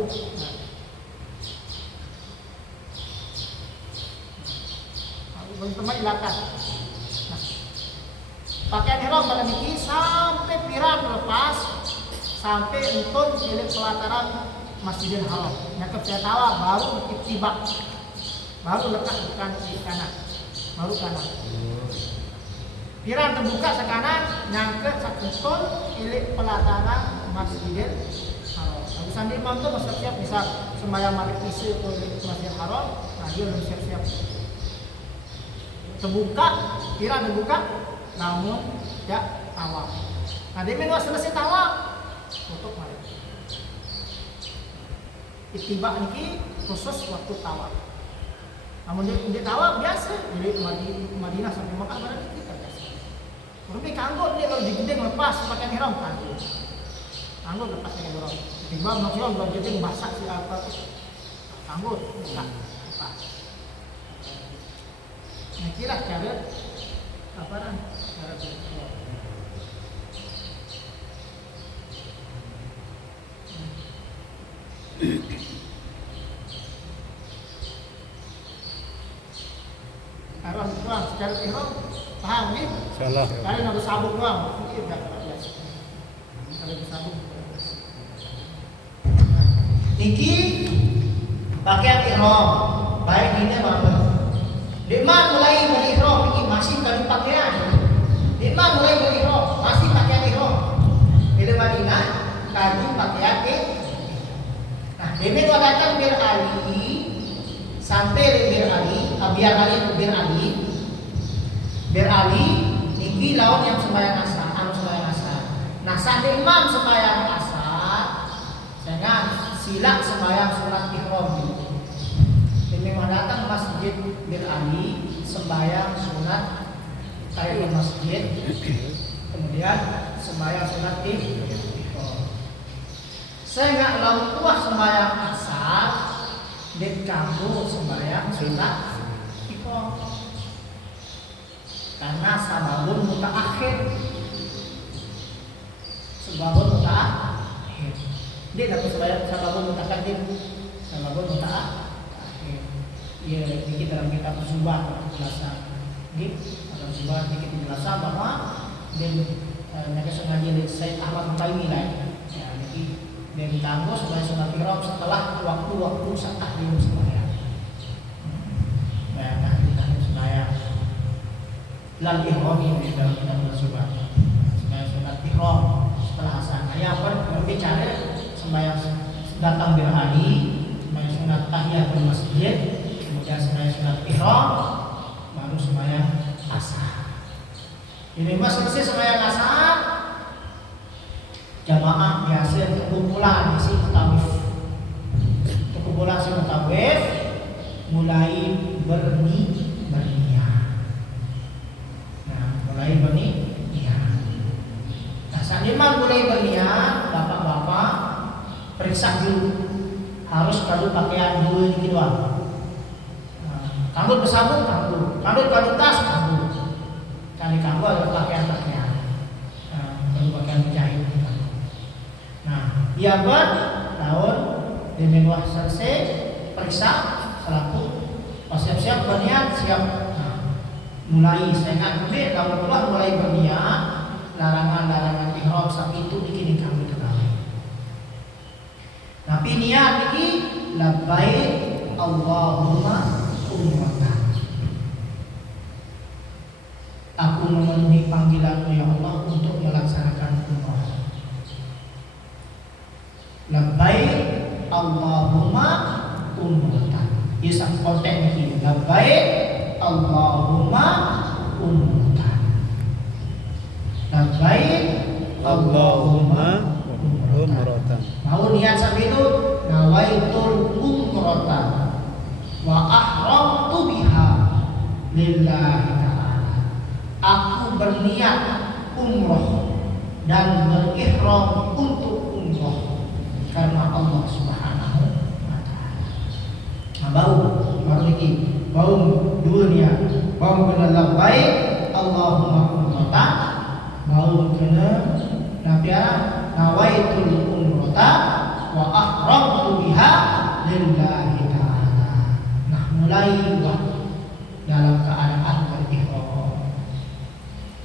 Berbisa main lakat. Pakaian ihram pada niki sampai pirang lepas sampai entun milik pelataran Masjidil Haram. Nyakep saya tawa baru itibak. Baru lekat di kanan. Baru kanan. Pirang terbuka ke kanan nyangkut sakentun milik pelataran Masjidil Haram. Habis sambil imam tu masa siap bisa sembahyang maghrib isya ke Masjidil Haram. Nah dia belum siap-siap. Terbuka, pirang terbuka. Namun tidak tawaf. Nah dia minum selesai tawaf, tutup mari. Itibak niki khusus waktu tawaf. Namun dia tawaf biasa, jadi Madinah sampai Mekah mana kita biasa. Tapi kanggo dia kalau digedeng lepas pakai ihram kanggo. Kanggo lepas pakai ihram. Tiba maksudnya kalau gedeng basah si apa? Kanggo enggak lepas. Nah kira cara apa kan? Cara berdoa. Arah doang secara ihram paham nih? Salah. Kalau nak bersabuk doang, ini enggak biasa. Kalau bersabuk. Niki pakaian ihram baik ini apa? Diman mulai berihram ini masih kali pakaian. Diman mulai berihram masih pakaian ihram. Bila Madinah kali pakaian Nah, demi kalau datang Bir Ali sampai di Bir Ali, biar Ali ke Bir Ali. Bir Ali niki lawan yang sembahyang asar, sembahyang asar. Nah, saat imam sembahyang asar, jangan silap sembahyang sunat ihram. Memang datang masjid Bir Ali sembahyang sunat tahiyatul masjid, kemudian sembahyang sunat ihram. Sehingga lalu tuah sembahyang asar dan kamu sembahyang sunat ihram. Karena sababun mutaakhir. Sababun mutaakhir. Dia dapat sembahyang sababun mutaqaddim, sababun mutaakhir. Ya, dikit dalam kitab Subah penjelasan. Dalam Subah dikit penjelasan bahwa dia naga sengaja dari Said Ahmad Mutaimi lah. Ya, dia ditangguh sebagai sunat ihram setelah waktu-waktu saat dia sembahyang. Nah, kita sembahyang. Lal ihram ini dalam kitab Subah. Sebagai sunat ihram setelah asar. Ya, berbicara sembahyang datang Bir Ali, sembahyang sunat tahiyatul masjid. Kemudian sembahyang sunat ihram, baru sembahyang asar. Jadi mas selesai sembahyang asar, jamaah biasa kumpulan isi mutawif. Kumpulan si mutawif mulai berniat. Nah, mulai berniat. Nah, saat imam mulai berniat, bapak-bapak periksa dulu. Harus kalau pakaian dulu dikit doang. Kamu bersabung, kamu kualitas, kamu. Kali kamu ada pakaian-pakaian. Kalau pakaian menjahit. Nah, dia tahun Dimenuah selesai periksa selaku pas siap-siap berniat siap. Nah, mulai saya ngambil alhamdulillah mulai berniat larangan-larangan ihram saat itu bikin kami kenal. Tapi niat ini labbaik Allahumma umratan. Aku memenuhi panggilan-Mu ya Allah untuk melaksanakan umrah. Labbaik Allahumma umratan. Ia sang konteks ini. Labbaik Allahumma umratan. Labbaik Allahumma umratan. Mau niat sampai itu nawaitul umratan wa ahramtu biha lillahi ta'ala. Aku berniat umroh dan berihram untuk umroh karena Allah Subhanahu wa taala. Nah, baru lagi bau dua niat. Bau kena labbaik Allahumma umratan, bau kena nawaitul umrata wa ahramtu biha lillahi ta'ala. Nah, mulai dalam keadaan berihram.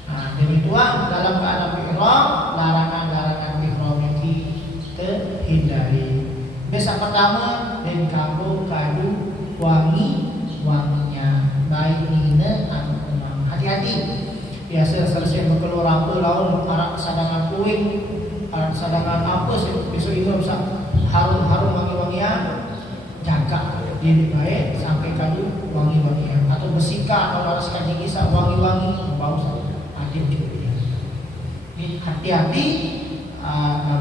Nah, demikian dalam keadaan ihram, larangan-larangan ihram ini terhindari. Biasa pertama dan kamu kadu wanginya baik ini hati-hati. Biasa selesai berkeluar apa laun arak sadangan kuing, arak sadangan apa besok itu bisa harum wangi-wangian, jaga diri baik sampai kadu wangi-wangian atau bersihkan atau harus kaji kisah wangi-wangi bau adil juga. Ini hati-hati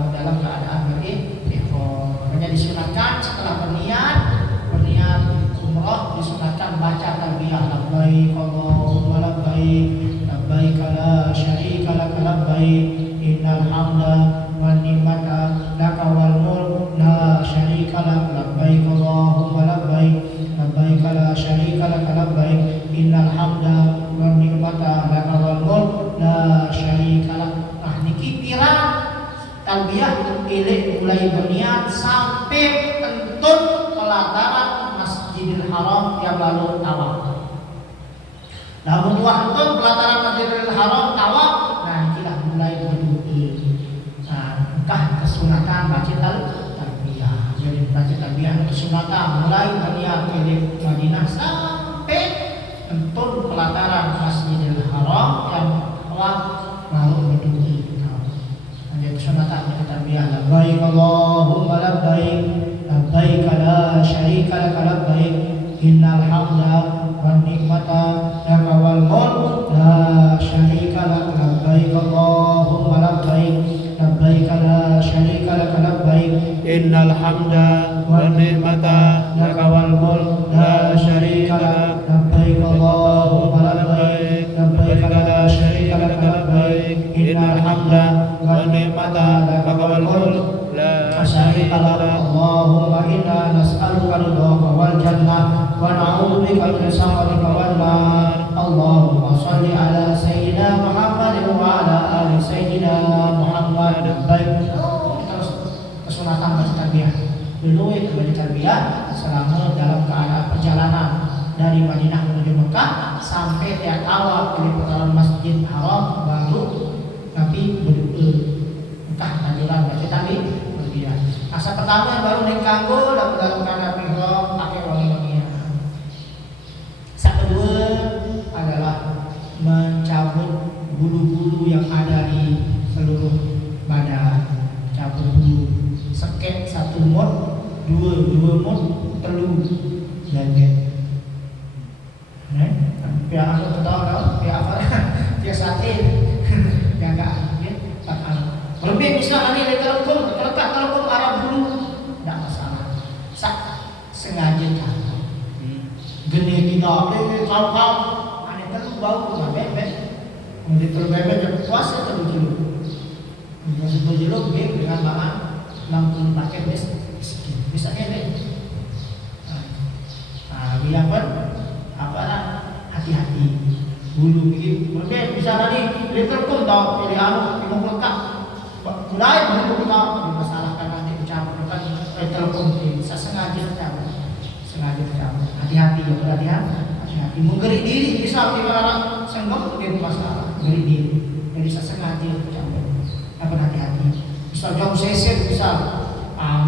dalam keadaan berihram. Hanya disunatkan setelah berniat umrah disunatkan baca talbiyah labbaik Allahumma labbaik labbaik la syarika lak labbaik innal hamda wan ni'mata laka wal mulk la syarika lak labbaik Allahumma labbaik labbaik la syarika lak labbaik innal hamda wan ni'mata laka wal mulk la syarika lak. Nah niki pirang talbiyah ilih mulai berniat sampai entun pelataran Masjidil Haram yang lalu tawaf. Namun entun pelataran Masjidil Haram tawaf, nah inilah mulai berdoa. Nah, entah kesunatan baca talbiyah. Jadi baca talbiyah kesunatan mulai berniat ilih Madinah sampai entun pelataran Masjidil Haram yang tawaf lalu berdoa. Sunatan talbiyah labbaik Allahumma labbaik labbaik la syarika lak labbaik innal hamda wan ni'mata laka wal mulk la syarika lak labbaik Allahumma labbaik labbaik la syarika lak labbaik innal hamda wan ni'mata laka wal mulk la syarika lak labbaik Allahumma labbaik labbaik la syarika lak labbaik innal hamda wan ni'mata laka wal mulk la syarika lak. Allahumma inna nas'aluka ridhaka wal jannah wa na'udzubika min sakhatika wan nar. Allahumma shalli ala sayyidina Muhammad wa ala ali sayyidina Muhammad. Baik, terus kesunatan baca talbiyah. Dulu itu baca talbiyah selama dalam keadaan perjalanan dari Madinah menuju Mekah sampai tiap awal di pelataran Masjid Haram baru Nabi berdoa. Entah anjuran baca talbiyah. Asa pertama baru naik kanggo dalam keadaan ihram pakai wangi-wangian. Yang kedua adalah mencabut bulu-bulu yang ada di seluruh badan. Cabut bulu, seket satu mut, dua mut, telu jaget. Pihak aku tahu pihak apa? Pihak sate, yang enggak, tak lebih misalnya ini telekom, terletak telekom arah bulu, tidak masalah. Sengaja kan. Geni kita, kau, aneh terlalu bau, nggak bebek. Kemudian terlalu bebek, jadi puasa terlalu jeluk. Masuk berjeluk, dengan bahan 60 paket misalnya deh. Nah, bilang pun apa lah, hati-hati. Bulu begini, kemudian misalnya nih, dia telekom tahu, pilih anu, lekat. Mulai bulu kita dimasalahkan nanti ucapan kan telekom sengaja dicabut. Hati-hati ya, perhatian, hati-hati. Menggeri diri, misal kita orang senggem dia masalah, menggeri diri. Jadi sengaja dicabut. Apa hati-hati. Misal jauh sesir, misal,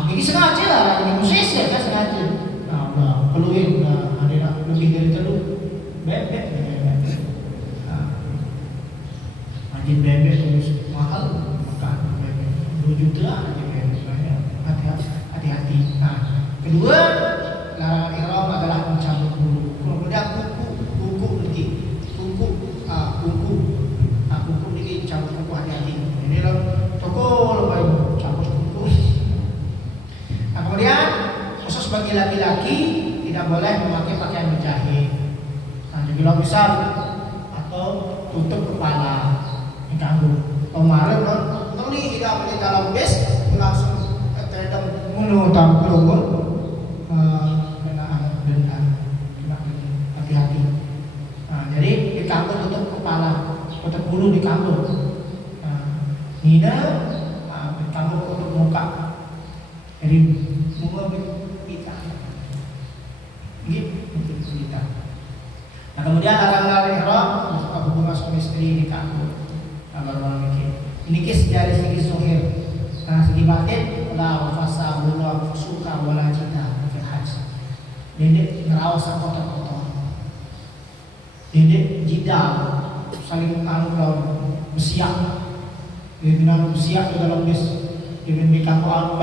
ini sengaja lah, ini sesir kan sengaja. Nah, udah keluhin, udah ada lebih dari telur, bebek. Anjing bebek terus mahal, makan bebek 2 juta aja bebek. Hati-hati. Nah, kedua, larangan ihram adalah mencabut bulu. Kemudian kuku nanti, kuku ini cabut kuku hati-hati. Ini loh, toko lebay cabut kuku. Nah, kemudian khusus bagi laki-laki tidak boleh memakai pakaian berjahit. Nah, jadi kalau misal atau tutup kepala, diganggu. Kemarin kan, ini tidak boleh dalam bis langsung terhadap mulu tahu keluar. Hati-hati. Nah, jadi dikanggo tutup kepala, tutup bulu dikanggo. Nina dikanggo tutup muka. Jadi muka kita. Gitu kita. Nah, kemudian larangan ihram hubungan suami istri dikanggo. Baru ini kis dari segi zohir. Nah, segi batin la fasa wala suka wala cita fil hajj. Dedek ngerawas kotor-kotor. Dedek jidal saling lawan bersiap. Dia bilang bersiap di dalam bis. Dia bilang kamu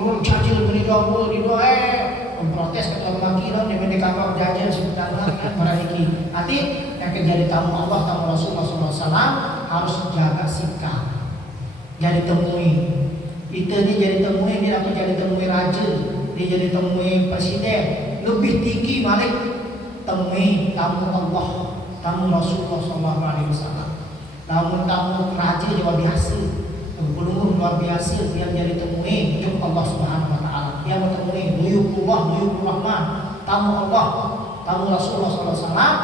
lu cacil beri doa memprotes ketua laki dan dia bilang kamu jajan sebenarnya mereka. Nanti yang jadi tamu Allah, tamu Rasulullah SAW harus jaga sikap. Jadi temui. Itu dia jadi temui, dia dapat jadi temui raja, dia jadi temui presiden. Lebih tinggi balik temui tamu Allah, tamu Rasulullah SAW. Tamu raja luar biasa, gubernur luar biasa yang jadi temui untuk Allah Subhanahu Wa Taala. Dia bertemui duyukullah, duyukulrahman, tamu Allah, tamu Rasulullah SAW.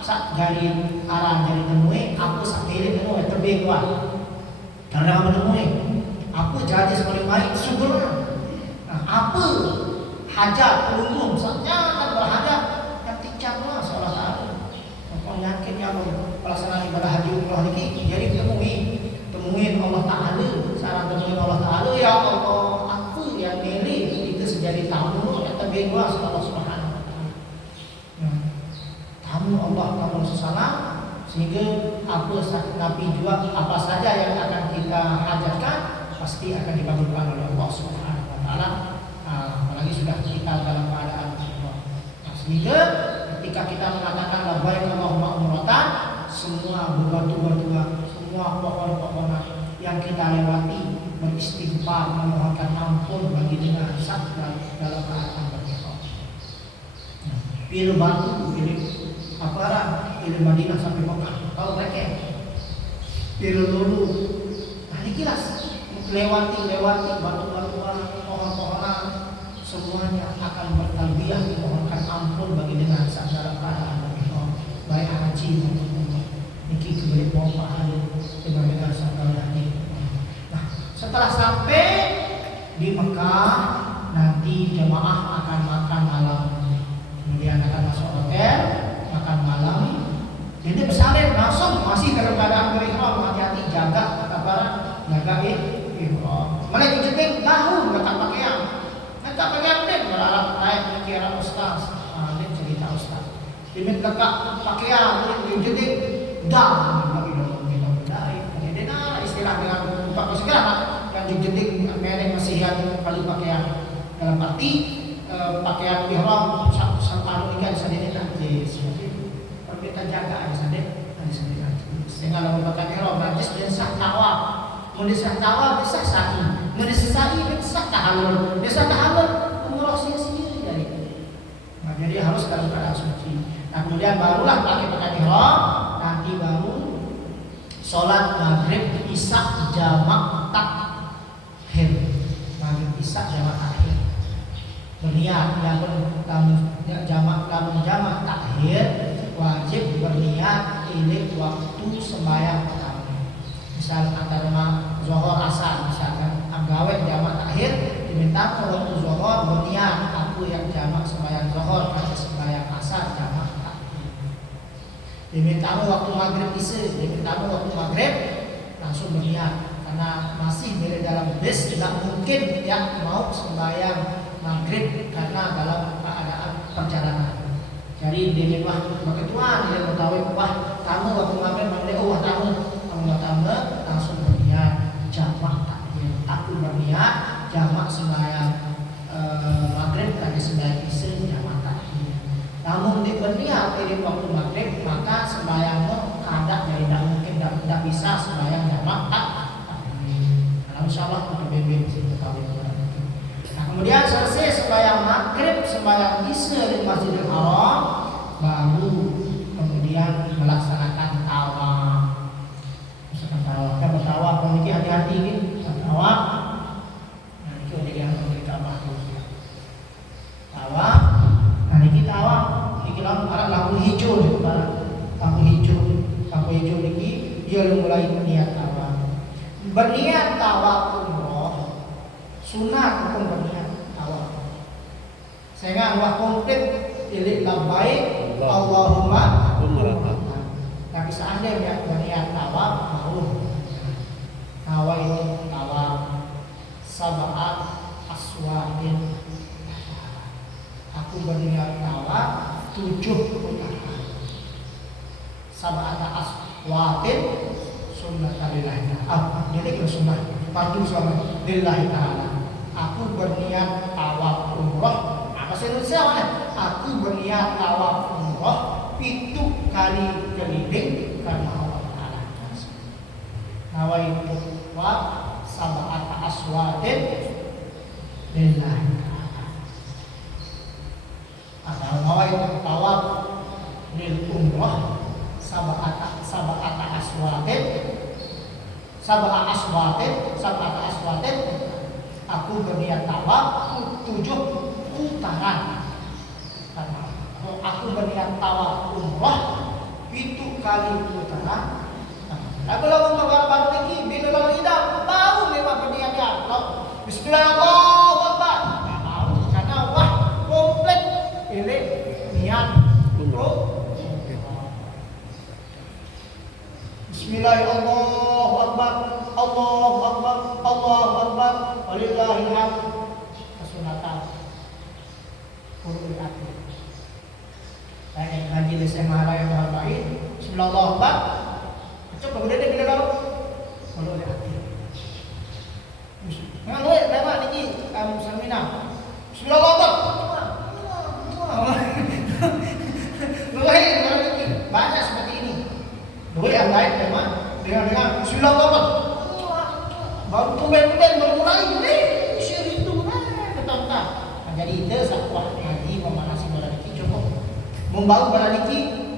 Sak jadi arah jadi temui, aku sak pilih temui terbang luar. Karena menemui, aku jadi sebagai baik syukur. Nah, apa hajat pelumum jangan berhajat yang ticaplah salah satu. Kalau yakin yang pelaksanaan ibadah haji umrah ini jadi temuin Allah Taala, saran temuin Allah Taala ya Allah, aku yang milih itu sejadi tamu yang terbang luar Allah Subhanahu Wa Taala. Tamu Allah, tamu sesalah. Sehingga apa Nabi juga apa saja yang akan kita hajatkan pasti akan dikabulkan oleh Allah Subhanahu Wa Taala. Apalagi sudah kita dalam keadaan umrah. Nah, sehingga ketika kita mengatakan labbaik Allahumma umratan, semua bebatu-batuan, semua pohon-pohonan yang kita lewati beristighfar memohonkan ampun bagi dengan sak dalam keadaan berihram. Pilih batu, pilih aparat dari Madinah sampai Mekah, tahu mereka dulu. Nah, ini kilas lewati batu-batuan, pohon-pohonan, semuanya akan bertalbiyah memohonkan ampun bagi dengan dalam keadaan berihram, baik haji maupun umrah. Niki kembali mau pahala dengan sakral haji. Nah, setelah sampai di Mekah, nanti jemaah akan makan malam, kemudian akan masuk hotel. Makan malam, jadi bersalin langsung masih dalam keadaan berihram. Hati-hati jaga kabaran, jaga ihram. Mana itu jeneng tahu letak pakaian deh berharap naik kira ustaz. Ini cerita ustaz. Ini letak pakaian, ini jeneng dah bagi dong kita berdaya. Jadi istilah dengan buka segala yang jeneng merek masih yang paling pakaian dalam arti pakaian ihram sampai ikan sadene najis. Kita jaga aja sadene najis. Sehingga lamun pakai ihram najis dan sah tawaf. Mun sah tawaf bisa sa'i. Mun sa'i bisa tahallul. Bisa tahallul umroh sendiri dari. Nah, jadi harus dalam keadaan suci. Nah, kemudian barulah pakai ihram, nanti baru sholat maghrib isya jamak takhir. Maghrib isya jamak takhir. Berniat jamak takhir wajib berniat ini waktu sembahyang pertama. Misal antara zuhur asar misalkan gawe jamak takhir diminta waktu zuhur berniat aku aku yang jamak sembahyang zuhur atau sembahyang asar jamak takdim. Diminta waktu maghrib isya, diminta waktu maghrib langsung berniat karena masih berada dalam bis, tidak mungkin yang mau sembahyang maghrib karena dalam keadaan perjalanan. Jadi dia wah kebetulan dia mengetahui wah tamu waktu maghrib wah tamu langsung berniat jamak takdim. Aku berniat jamak sembahyang maghrib dan sembahyang isya jamak takdim. Namun dia berniat di waktu maghrib maka sembahyangmu kadang jadi tidak mungkin tidak bisa sembahyang jamak takdim. Karena insyaallah kita bimbing sini ketahui. Nah, kemudian selesai sembahyang maghrib, sembahyang isya di Masjidil Haram, baru kemudian melaksanakan tawaf. Misalkan tawaf, kan bertawaf, memiliki hati-hati gitu, tawaf. Nah, itu jadi yang memberi tawaf dulu. Tawaf, nah ini tawaf, ini ada lampu hijau, lampu hijau ini dia mulai niat tawaf. Berniat tawaf umroh, sunat hukum berniat tawaf. Sehingga wah komplit ilik labbaik Allahumma umrah. Tapi seandainya berniat tawaf baru tawaf ini tawaf sab'at aswadin. Aku berniat tawaf 7 putaran. Sab'at aswadin sunnah lillahi ta'ala. Jadi kalau sunnah fardu sunnah lillahi ta'ala. Aku berniat tawaf umroh. Bahasa Indonesia mana? Aku berniat tawaf umroh 7 kali keliling karena Allah Ta'ala. Nawaitu wa sab'ata aswadin lillahi ta'ala. Atau nawaitu tawaf lil umroh sab'ata aswadin. Aku berniat tawaf 7 putaran. Aku berniat tawaf umrah 7 kali putaran. Aku lalu baru lagi bila lalu tidak tahu lewat berniatnya. Bismillahirrahmanirrahim. Tahu karena wah komplit ini niat umrah. Bismillahirrahmanirrahim. Allahu Akbar, Allahu Akbar, walillahil hamd. Kesunatan huruf akhir. Saya majelis yang mahal yang terbaik. Bismillahirrahmanirrahim. Coba udah deh bila lalu. Huruf akhir. Nah, lu lewat lagi seminar. Bismillahirrahmanirrahim. Banyak seperti ini. Dua yang lain memang dengan Bismillahirrahmanirrahim. Baru tumben-tumben baru mulai syirik itu ketonton. Nah, jadi itu sakwah ngaji memanasi baradiki cukup. Membau baradiki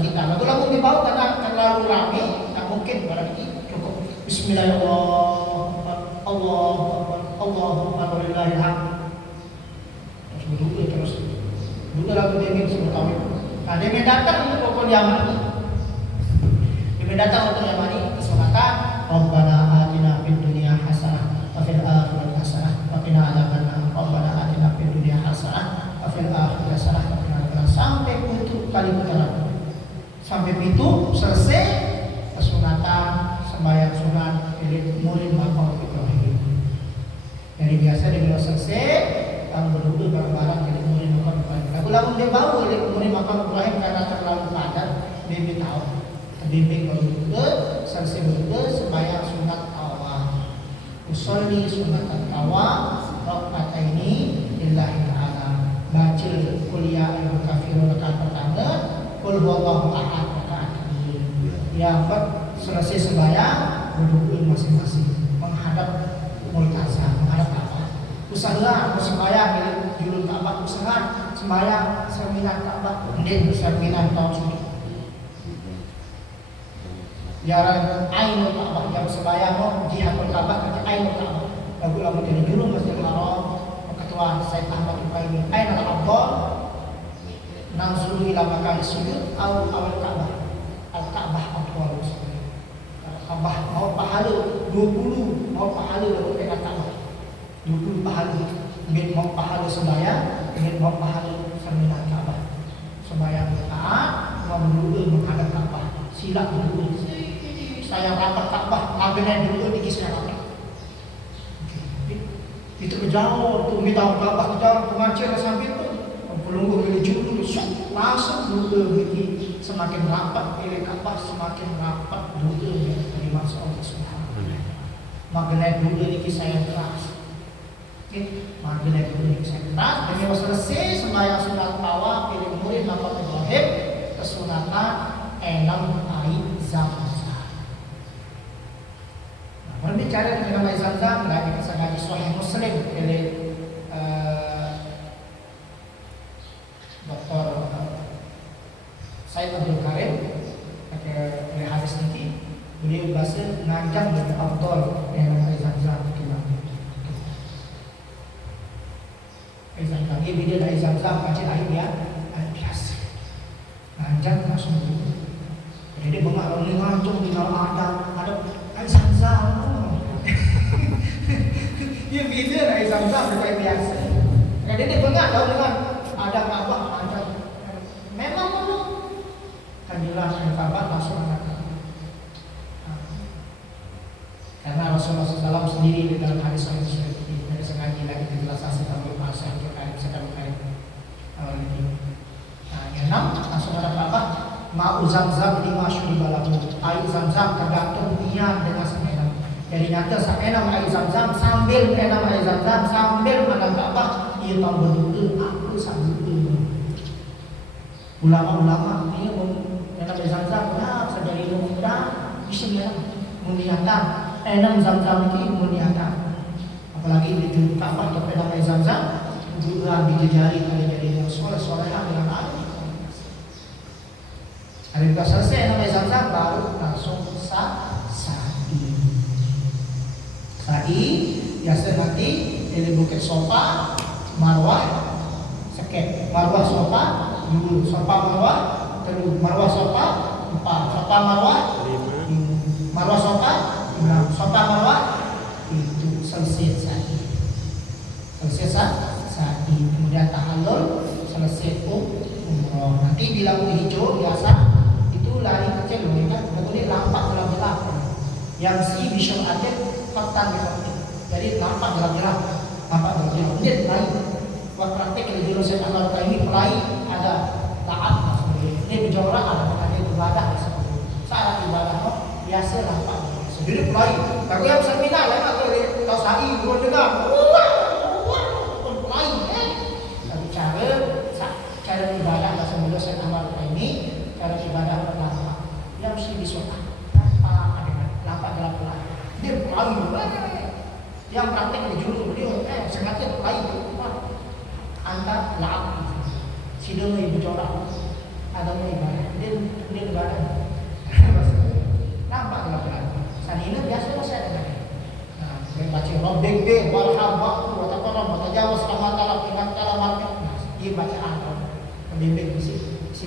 kita. Lalu lagu dibau karena terlalu ramai, tak mungkin baradiki cukup. Bismillahirrahmanirrahim. Allahu Akbar. Allahumma walillahil hamd. Terus berdoa terus. Dulu lagu dingin sebelum nah, dia datang untuk pokok Yamani. Dia datang untuk Yamani kesunatan Rabbana atina fid dunya hasanah wa fil akhirati hasanah wa qina adzabannar. Rabbana atina fid dunya hasanah wa fil akhirati hasanah wa qina adzabannar. Sampai 7 kali putaran. Sampai itu selesai kesunatan sembahyang sunat milik murid maqam Ibrahim. Jadi biasa dia selesai kami berdoa bareng-bareng milik murid maqam Ibrahim. Lagu-lagu dia bawa milik murid maqam Ibrahim karena terlalu padat dia tahu. Bimbing berdoa, selesai berdoa sembahyang sunat tawaf. Usolli sunatan tawaf, rakaat ini lillahi ta'ala. Baca kuliah Ibnu Kafirun rakaat pertama, qul huwallahu ahad rakaat kedua. Yang selesai sembahyang berdoa masing-masing menghadap multazam, menghadap Ka'bah. Usaha sembahyang di jurun Ka'bah, usaha sembahyang seminar Ka'bah, ndek seminar tahun suci. Jarang ainul Ka'bah yang sembahyang jihadul Ka'bah kerja ainul Ka'bah. Lagu-lagu dari jurung Masjidil Haram. Ketua Said Ahmad Ubaidi ainul Abdul nanzuru ila makan sujud awal Ka'bah. Al-Ka'bah Abdul. Ka'bah mau pahala 20 mau pahala lagu dengan Ka'bah. 20 pahala. ingin mau pahala sembahyang, ingin mau pahala sembilan Ka'bah. Sembahyang taat, mau dulu menghadap Ka'bah. Silap dulu. Saya rapat Ka'bah, magnet dulu di kisah rapat. Itu kejauh, tuh minta Ka'bah kejauh, pengajar sampai tu. Pelunggu menuju dulu, langsung dulu begini. Semakin rapat pilih Ka'bah, semakin rapat dulu dari masuk Allah Subhanahu. Magnet dulu di kisah yang keras. Magnet dulu di kisah yang keras. Dengan selesai sembahyang sunat tawa pilih murid nampak Ibrahim kesunatan enam air zam-zam. Berbicara dengan air zam-zam, nggak disengaja Sahih Muslim oleh Dr. Said Abdul Karim oleh hadis ini, beliau bahasa ngajak dan afdal dengan air zam-zam kita. Air zam-zam, dia bila air zam-zam macam air biasa. Ngajak langsung dulu. Jadi dia bengak orang ni ngancung di dalam ada air zam-zam. Dia bila air zam-zam dekat biasa. Jadi dia bengak tahu dengan ada Ka'bah ngajak. Memang dulu kan jelas Ka'bah langsung ngajak. Karena Rasulullah SAW sendiri di dalam hadis yang dari sengaja lagi dijelaskan tentang bahasa yang sekali awal ini. Yang enam langsung ada Ka'bah. Ma'u zam-zam lima syuribalahu. Air zam-zam tergantung niat dengan semenam. Jadi nyata semenam air zam-zam sambil enam air zam-zam sambil ada Ka'bah ia tahu berdoa aku sambil ulama-ulama ini enam air zam-zam ya sejadi mudah isinya meniatkan enam zam-zam ini meniatkan. Apalagi di Ka'bah atau enam air zam-zam juga dijejari oleh jadi soleh-soleha dengan alim. Hari sudah selesai namanya zam-zam baru langsung sa'i biasa nanti dari Bukit Sofa, Marwah, Seket, Marwah Sofa dulu, Sofa Marwah terus Marwah Sofa 4, Sofa Marwah 5, Marwah Sofa 6, Sofa Marwah itu selesai sa'i, kemudian tahallul selesai umroh. Nanti bila mau hijau biasa lari kecil loh kan, kemudian nampak gelap-gelap. Yang si bisa ada petang gitu. Jadi nampak gelap-gelap. Dia lain. Buat praktek kalau dulu saya amal ini mulai ada taat seperti ini berjauh ada ibadah seperti itu. Saat ibadah biasa nampak. Jadi mulai. Kalau yang seminar lain atau tahu sa'i belum dengar. Mulai tapi cara ibadah bahasa dulu saya amal ini. Cara ibadah pertama yang mesti disolat tanpa ada nampak gelap-gelap. Dia pelayu, yang praktek di juru beliau sengaja pelayu antar lap sidang ibu corak ada ibadah dia ibadah nampak gelap-gelap. Sanina biasa saya dengar. Nah, saya baca Rabbik bi warham wa taqarrab wa tajawaz kama talab ingat kalamat. Dia bacaan pembimbing isi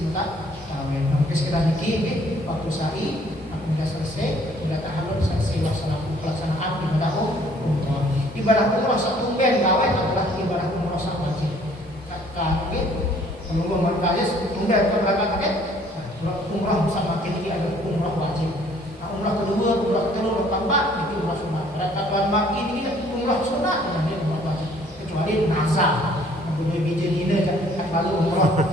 muka. Mungkin sekedar niki waktu sa'i aku sudah selesai, sudah tahallul selesai pelaksanaan ibadah umroh. Ibadah umroh satu ben gawe adalah ibadah umroh sak wajib. Kan menunggu markaz tumben ke berangkat kan? Umroh sama kini ada umroh wajib. Nah, umroh kedua, umroh ketiga, umroh keempat itu umroh sunat. Berangkat maki ini umroh sunat dan dia umroh wajib. Kecuali nazar. Mempunyai biji ini kan lalu umroh